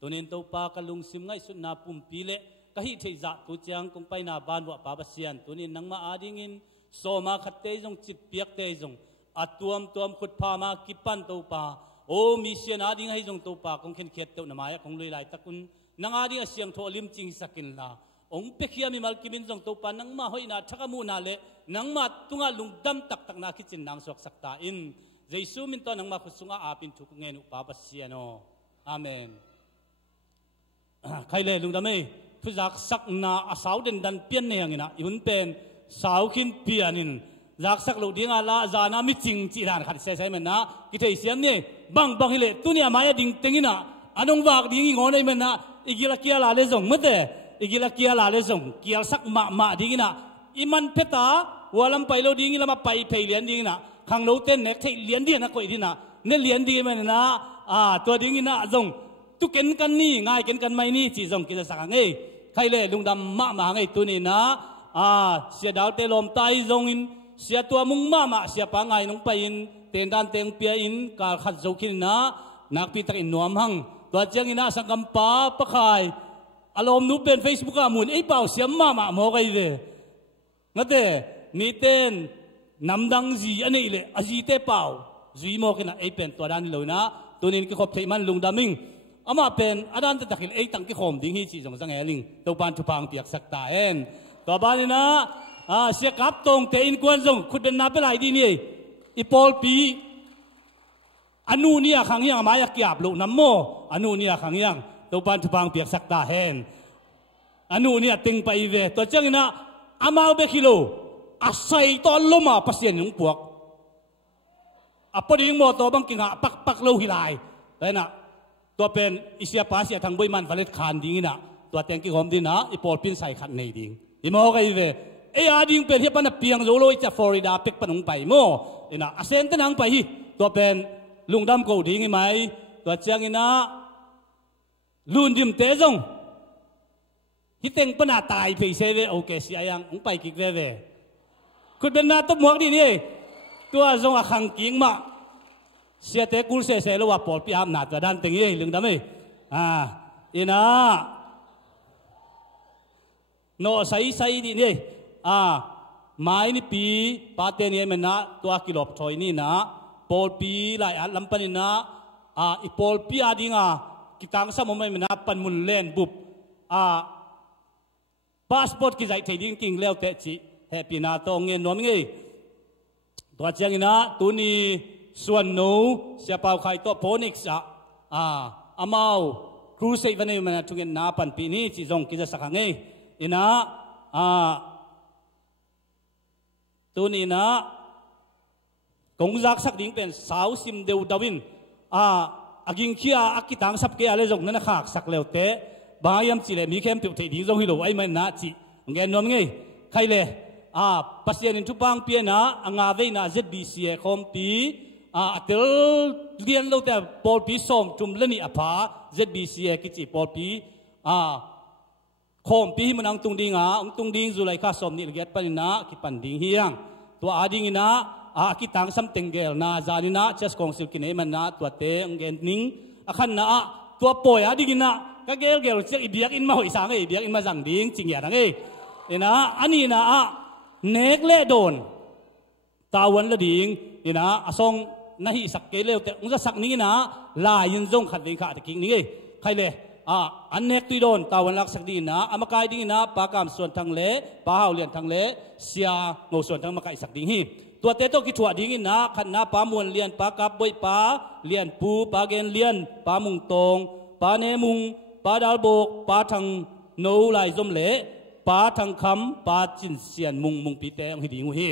ตัวนี้ตัวปากันลุงซิมไงสุดนาปุ่มปีเลก็ฮิเทจัตัวเจียงคงไปนาบานวะปาบเซียนตัวนี้นังมาอาดิ้งอินโซมาขัดเตจงจิตเปียกเตจงอัดตัวมขุดพามากิปันตัวปาโอ้มีเสียนาดิ้งให้จงตัวปากของเข็นเขียดเต้านามายของลุยไหลตะกุนนางอาดิ้งเสียงโทลิมจริงสักินลาองเป็กเขียมีมัลกิมินจงตัวปานังมาหอยนาชักมูนาเลนังมาตุงาลุงดำตักนาคิจินนามสวกสักตาอินเจสุมินตอนังมาขุสุงอาปินทุกเงินุปาปัสเซียโนอาเมนใครเลยลุงดำไม่ทุจักสักนาอาสาวเด่นดันเปียนเนี่ยไงนะยุนเป็นสาวขินเปียนินรักสักลูกดิ้งอาลาจานามิจริงจีรานขัดเสียใช่ไหมนะกิเทเสียมเนี่ยบางฮิเลตุเนี่ยมายาดิ้งเต็งนะอันองวากดิ้งงอนไอ้มันนะอีกิลาเกียลาเลซงมั้งเด้อีกิลาเกียลาเลซงเกียลสักมาดิ้งนะอิมันเพตาวาลัมไปโลดิ้งละมาไปเพยเลียนดิ้งนะขังโนเต้นเน็กเทเลียนดิ้งนะก็อีดิ้งนะเนี่ยเลียนดิ้งมันนะตัวดิ้งนะซงตุเก็นกันนี่ง่ายเก็นกันไม่นี่จีซงกิจสักไงใครเลยลุงดำมาไงตัวนี้นะเสียดาวเตลมไตซงอินเสียตัวมุงมาเสียปังไงน้องไปอินเต็นดันเต็งเปียอินการขัดโจกินนะนักพิทักษ์อินนวมหังตัวเจ้าอินนะสังกัมปาปะขายอารมณ์นูเป็นเฟซบุ๊กอามุนไอ้เป่าเสียมาโมกันเลยงั้นเด้มีเต้นนำดังจีอันนี้เลยอาจีเต้เป่าจีโมกันนะไอ้เป็นตัวด้านเลยนะตัวนี้ก็ขอบใจมันลุงดามิงอามาเป็นอาจารย์ตะกินไอ้ตั้งที่ข่มดิ้งฮีจีสงสังเอลิงตัวปานทุพังเปียกสักตาเอ็น ตัวบ้านนี่นะเสียกับตรงเตอินกวนจงขุดเป็นนับเป็นไรดีนี่อีปอลปีอนุเนี่ยขังยังมาอยากเก็บลูกน้ำโมอนุเนี่ยขังยังตัวบ้านทุบางเปียกสักตาเห็นอนุเนี่ยติงไปเวตัวเจ้านี่นะอามาเบคิโลอาศัยตอนลมาพัศยันยงปวกพอดีโมตัวบางกิงหะปักโลหิลายแต่นะตัวเป็นอิสยาปาเสียทางบอยมันฟาเลตคานดิ้งนะตัวแตงกิหอมดีนะอีปอลปินใส่ขัดในดิ้งอีโมก็อีเวอาดิ้งเป็นที่ปนเปียงโจโลอิจะฟลอริดาเป็กปนงไปโมนะอาเซนต์นังไปตัวเป็นลุงดำกูดิ้งไหมตัวเจ้านี่นะลุนดิมเตจงฮิตเต็งปนาตายไปเซเวโอเคสิอายังไปกิกเวคุณเป็นนาตบหมวกดีนี่ตัวจงอาขังกิ้งมาเสียเตกุลเสียแล้วว่าปอดพิอามนาตัวด้านตึงยี่ลึงดำอินะโนใส่ดีนี่ไม้นี่ปีปาเตนี่มันนะตัวกิโลถอยนี่นะปอดปีหลายอันลำปันนี่นะอีปอดปีอาดิงกิตังสมมติมันนะปันมุนเล่นบุบพาสปอร์ตกิจใจดิ้งกิ้งเลี้ยวเตจิแฮปปี้นาตองเงินนวมงี้ตัวเจ้านี่นะตัวนี้ส่วนหนูเสียเป่าไข่ตัวโพนิกส์อามาครูเซวันนี้มันทุกเงินนาปันปีนี้จีจงกิจสักหังงี้อินะตัวนี้นะกงจักสักดิ้งเป็นสาวซิมเดวดาวินอากิงขี้อากิตังสับเกอะไรจงนั่นขากสักเลี้ยวเตะบางยามจีเลมีเข้มติดที่จงฮิโลไอ้มันนาจีเงินนวมงี้ใครเลยปัศยานินทุบางเปียนะงาเวนะเจ็ดบีซีคอมปีเตลเรียนเราแต่ปอลปีส่งจุ่มเล่นนี่อภาเจ็ดบีซีกิจิปอลปีคอมปีมันอังตุงดิงอังตุงดิงจุไลข้าสมนี่เกียรติปันนะคิดปันดิงเฮียงตัวอาดิงนะคิดตังสัมเต็งเกลนะจานินะเชสกองสิลกินเอมันนะตัวเตงเกนนิงขันนะตัวป่วยอาดิงนะก็เกลเจ้าอีเบียกอินมาหอยสังอีเบียกอินมาจังดิงจริงอย่างนั้นเองนะอันนี้นะเนกเล่โดนตาวันละดิ่งนี่นะทรงนาฮิสักเกลียวแต่อุตสักนี้นะลายยินจงขัดวิ่งขาดกิ่งนี้ใครเลยอันเนกตีโดนตาวันลักสักดีนะอามากายดิ่งนะปากามส่วนทางเล่ปาเฮาเลียนทางเล่เสียโง่ส่วนทางมากายสักดิ่งฮีตัวเตโตกิจวัตรดิ่งนะขันนะปามวนเลียนปากาบบอยปาเลียนปูปาเกนเลียนปามุงตงปาเนมุงปาดาลโบกปาทางโนลายจมเล่ปาทางคำปาจินเสียนมุงปีเตงหิดิงหี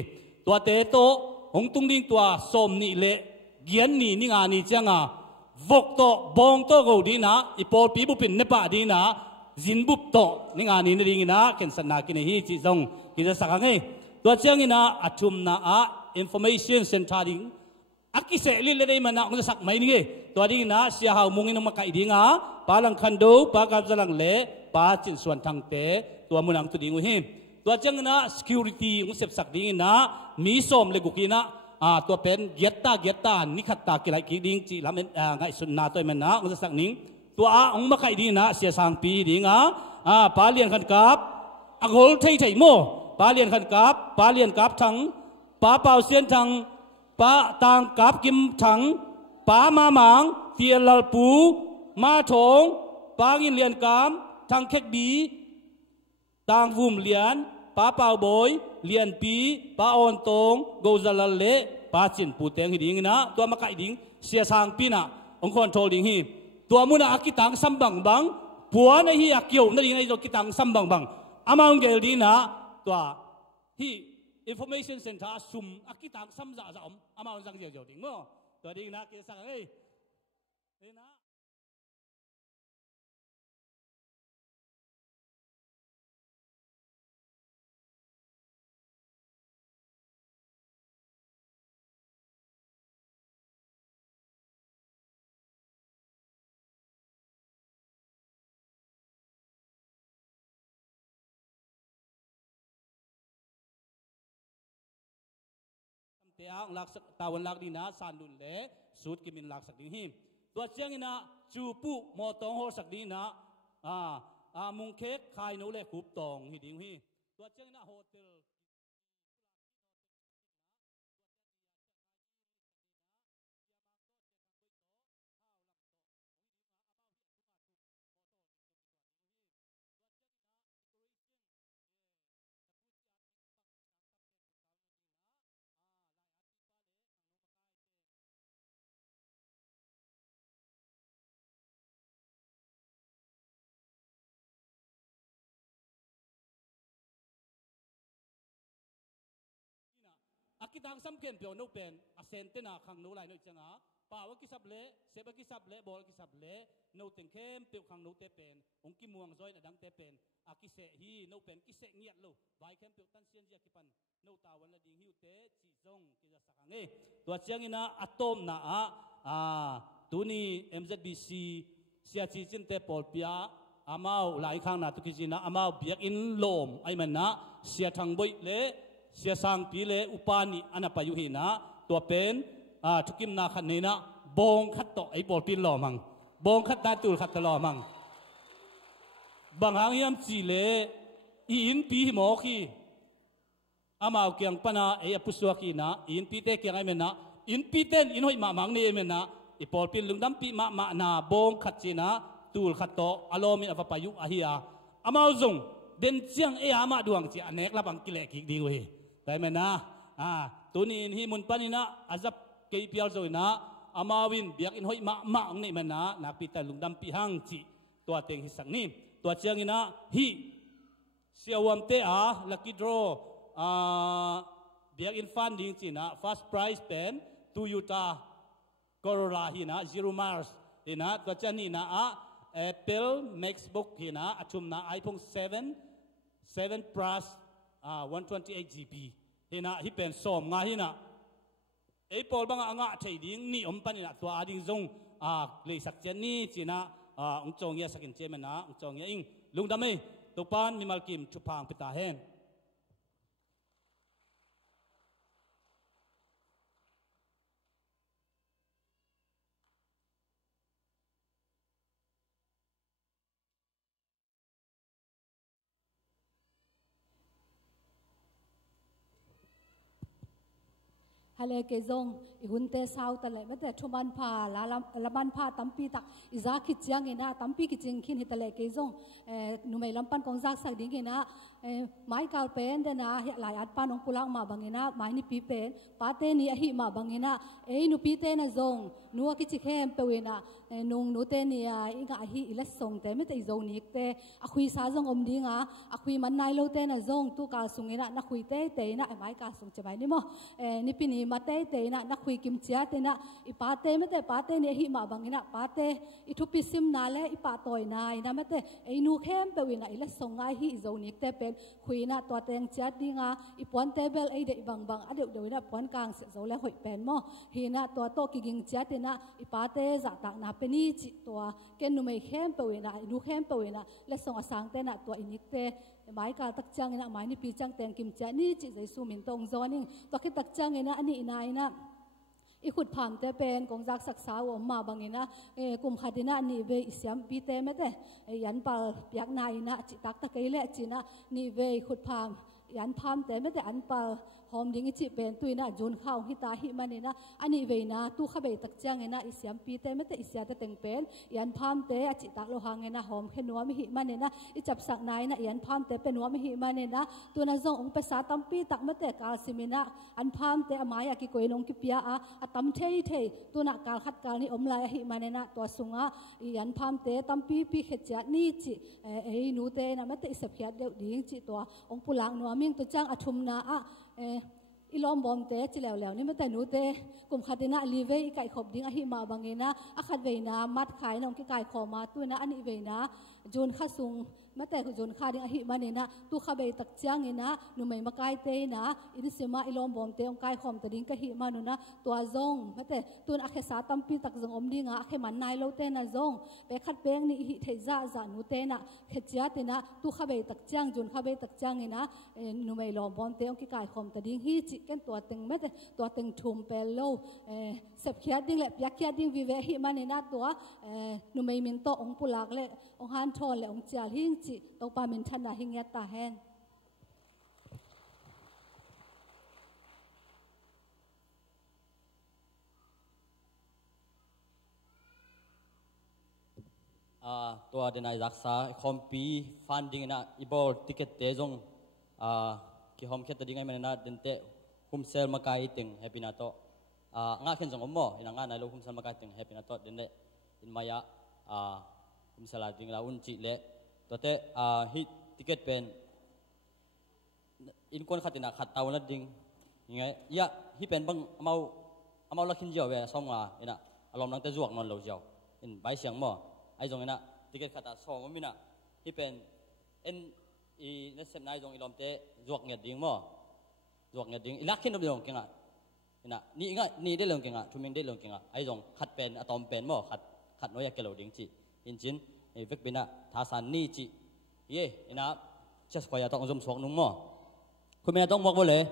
ตัวเตโตหงตุงดิงตัวสมนี่เละเกียนนี่นิงานี่จังวกโตบองโตกูดีนะอีปอลปีบุปินเนปะดีนะจินบุปโตนิงานี่นี่นะเข็นสนากินฮีจิจงกินสักไงตัวเจ้านี่นะอัจุมนะinformation center ดิงอักกิเสลิเลได้มันนะมันสักไม่นี่ตัวดิงนะเสียหาวมุงอินมาไกดิงปาลังคันดูปากาบจลังเละปาจินส่วนทางเตตัวมุนังตุดิงหิมตัวจังนะ security งเสพสักดิ้งนะมีส้มเลกุกีนะตัวเป็นเกียรตานิขัดตากิไลกิดิ้งจีลำไงสุนนาตัวมันนะงสักนิ้งตัวองมาไก่ดิ้งนะเสียสังปีดิ้งปาเลียนขันกับอโกลไทยโมปาเลียนขันกับปาเลียนกับทั้งปาเป่าเสียนทั้งปาต่างกับกิมทั้งปามาหมางเตียนลปูมาถงปากินเลียนกามทั้งเค็กบีต่างวุ่มเลียนป้าเป่าบอยเลียนปีป้าออนตงโกซาลเล่ป้าจินปูเตงหิดิงนะตัวมาไก่ดิงเสียสางปีนะองค์คนโทดิงฮีตัวมุนาอากิตังซัมบังบังผัวในฮีอากิโอนั่นเองไอ้ตัวกิตังซัมบังบังอามาองเกลดีนะตัวฮี information center ซุ่มอากิตังซัมจ่าอมอามาองจังเจียวดิงมั้งตัวดิงนะเกี่ยสังเอ้ยนะ เตียงลักตาวันลักดีนะสันดุลเล่สุดกิมินลักสักดิ้งหิมตัวเชียงนะจูปุมอตองโฮสักดีนะมุงเค้กคายโนเล่ขุบตองหิดิ้งหิตัวเชียงนะโฮเทล กิตังซ้ำเกินเปียวนุเป็นอาเซนเตนาขังนุไหลนุจังอ่ะป่าวกิสับเละเสบกิสับเละบอลกิสับเละนุเต็งเข้มเปียวขังนุเตเป็นองค์กิมวงซอยดังเตเป็นอากิเสฮีนุเป็นกิเสเงียดลูใบเข้มเปียวตันเซียนเจียกิปันนุตาวันละดิ่งหิวเตจีจงกิจะสักงี้ตัวเชียงอินะอะตอมนะตัวนี้ MZBC เสียจีจินเตปอลปียอามาหลายครั้งนะตุกิจินะอามาเบียกอินลมไอมันนะเสียทางบ่อยเละเสียสังปีเละอุปาณิอันนั้นไปอยู่หินะตัวเป็นทุกิมนาขันนี้นะบงขัดต่อไอบอลปีนหล่อมังบงขัดได้ตูขัดตลอมังบางหางยามจีเละอินปีหมอคีอามาเกียงปนาเอปุสวากีนะอินปีเตเกียงไอมันนะอินปีเต้นอินหอยมามังนี่เอมันนะไอบอลปีนลุงดำปีมานาบงขัดจีนะตูขัดต่ออารมณ์อภปายุอาฮิอาอามาจงเดินเชียงเออามาดวงจีอันเนกละบังกิเลกิดีเว้ยได้ไหมนะตัวนี้ที่มุนปานินะอาจับเกี่ยวเปียลโซนะอามาวินเบียกอินหอยมาองนี่มันนะนักปีตาลุงดำปีหังจีตัวเต็งหิสังนี่ตัวเชียงนะฮีเสียวมเตะลักกี้ดรอเบียกอินฟันดิ้งจีนะ first prize เป็นตูยูตาโคโรลาฮีนะ zero miles ฮีนะตัวเจ้านี่นะApple MacBook ฮีนะอัชุมนะ iPhone 7 Plus 128 GB ฮีนะที่เป็นสมงาฮีนะApple บางอ่ะใช้ดิ้งนี่อมปันนี่นะตัวดิ้งจงเลยสักเจนนี่จีนะองจงเยสักเจนมันนะองจงเยอิงลุงดำไม่ตุปานมีมัลกิมชุพังปิตาเฮนฮาเลเกจงอิหุนเตสาวตะเลไม่แต่ชุมันพาละมันพาตั้มปีตักอิจาคิดจังเงินะตั้มปีคิดจริงขินฮิตะเลเกจงนุ่มไอลำปันกองซักสักดิ้งเงินะไม้กาลเป็นเดนะหลายอัดปานองปุลังมาบังเงินะไม้นี่ปีเป็นปาเตนี่อหิมาบังเงินะนุปีเตนะจงนัวคิดจิเข้มเปวินะนุงนูเตนี่อิงอหิอิเลสส่งแต่ไม่แต่จงนิกเตอคุยซาจงอมดิ้งอคุยมันนายโลเตนะจงตุกาสุงเงินะนักคุยเตนะไม้กาสุงจะไปนี่มั้งนี่ปีนี้มาเตเตนะนักคุยกิมเจียเตนะอีปาเตไม่แต่ปาเตเนี่ยหิมาบังนะปาเตอีทุปิซิมนาเลอีปาตอยนายนะไม่แต่ไอนูเข้มเปวินะอีเลสส่งไอหิโจนิกเตเป็นคุยนะตัวเตงเจียดิงอีปอนเตเบลไอเดบังบังอเดี๋ยวนะปอนกลางเสโจเลหอยเป็นมั้งหินะตัวโตกิงเจียเตนะอีปาเตจะตักนะเป็นนี่จิตัวเกนนูไม่เข้มเปวินะนูเข้มเปวินะเลสส่งอสังเตนะตัวอินิกเตหมายการตักจังนะหมายนี่ปีจังเตงกิมเจียนี่จิใจสูมินตงโจนิงตัวคิดตักจังนะอันนี้นายนะอีขุดผ่านเตเป็นกงจักศักษาวมาบางนะกุมขัดนะนี่เวอิสยามปีเตไม่แต่ยันปาอยากนายนะจิตักตะเกยเละจีนะนี่เวขุดผ่านยันพามแต่ไม่แต่อันปาหอมดิ้งจิเป็นตุยนะจุนข้าวหิตาหิมันนะอันนี้เวนะตู้ข้าเบตักจังนะอิสยามปีเตไม่แต่อิสยาเตเต็งเป็นยันพามเตจิตักโลหางนะหอมแค่นัวไม่หิมันนะอิจับสักนายนะยันพามเตเป็นนัวไม่หิมันนะตัวนั้นจงองไปสาตัมปีตักไม่แต่กาสิมินะอันพามเตอมายากิโกยนงกิปียาตั้มเทยตัวนักการขัดการนี่อมลายหิมาเนี่ยนะตัวสุงยันพามเตตั้มปีเขจนี่จินูเตนะไม่แต่สับเขียดเดียวดิ้งจิตัวองปุลังนัวมิ่งตัวจ้างอธุมนาอีลอมบอมเตจิแล้วนี่ไม่แต่นูเตกลุ่มขัดนะลีเวอีไก่ขบดิ้งหิมาบางเงินะขัดเวนะมัดขายน้องกิไก่ขอมาตัวนะอันนี้เวนะจูนข้าสุงไม่แต่จูนข้าดิ้งหิมาเนี่ยนะตัวข้าเบตักจ้างเงินะนูไม่มาไก่เตนะอินเสมาอีลอมบอมเตองไก่ขอมแต่ดิ้งก็หิมานูนะตัวจงไม่แต่ตัวอักษรตั้มปีตักจงอมดิ้งอักมันนายโลเตนะจงไปขัดเปงนี่หิเทจ้านูเตนะเขจเตนะตัวข้าเบตักจ้างจูนข้าเบตักจ้างเงินะนูไม่ลอมบอมเตองกิไก่ขอมแต่ดิ้งหิกันตัวตึงไม่แต่ตัวตึงทุ่มเปลโลสับเขียดดิ้งเล็บยักเขียดดิ้งวิเวหิมันในนัดตัวนุ่มไม่มินโตองปุลักเล่องฮันทอนเล่องเจียหิงจิตกปามินทันนาหิงยัตตาเฮนตัวเดนายรักษาคอมปีฟันดิ้งนะอีบอลติเกตเตจงกี่หอมแค่ตัวดิ้งไงมันนะเดนเตคุมเซลมาไกตึงแฮปปี้นาโตง่ายขึ้นจังอมโม่อินังงานนายลูกคุมเซลมาไกตึงแฮปปี้นาโตเดนเดอินมายาคุมเซลาดิ้งลาอุนจิเล่ตัวเตฮิตติเกตเป็นอินคนขัดตินะขัดตาวันละดิ้ง ยังไงยะที่เป็นบังเอาลักขินเจียวเว้ส่งมาเห็นนะอารมณ์นั่งแต่จวกนอนเหลาเจียวเห็นใบเสียงมั้งไอ้ตรงนี้นะที่เกิดขัดสองก็มีนะที่เป็นอีนั่นเส้นไหนตรงอีลมเตะจวกเงียดดิ้งมั้งจวกเงียดดิ้งลักขินตัวเดียวเก่งอ่ะเห็นนะนี่ง่ายนี่ได้เรื่องเก่งอ่ะทุ่มเองได้เรื่องเก่งอ่ะไอ้ตรงขัดเป็นอะตอมเป็นมั้งขัดน้อยเกลียวดิ้งจีเห็นจินไอ้เวกเป็นนะท่าสันนี่จีเย่เห็นนะเชื่อสควายต้องจมสวกนุ่งมั้งคุณแม่ต้องบอกว่าเลย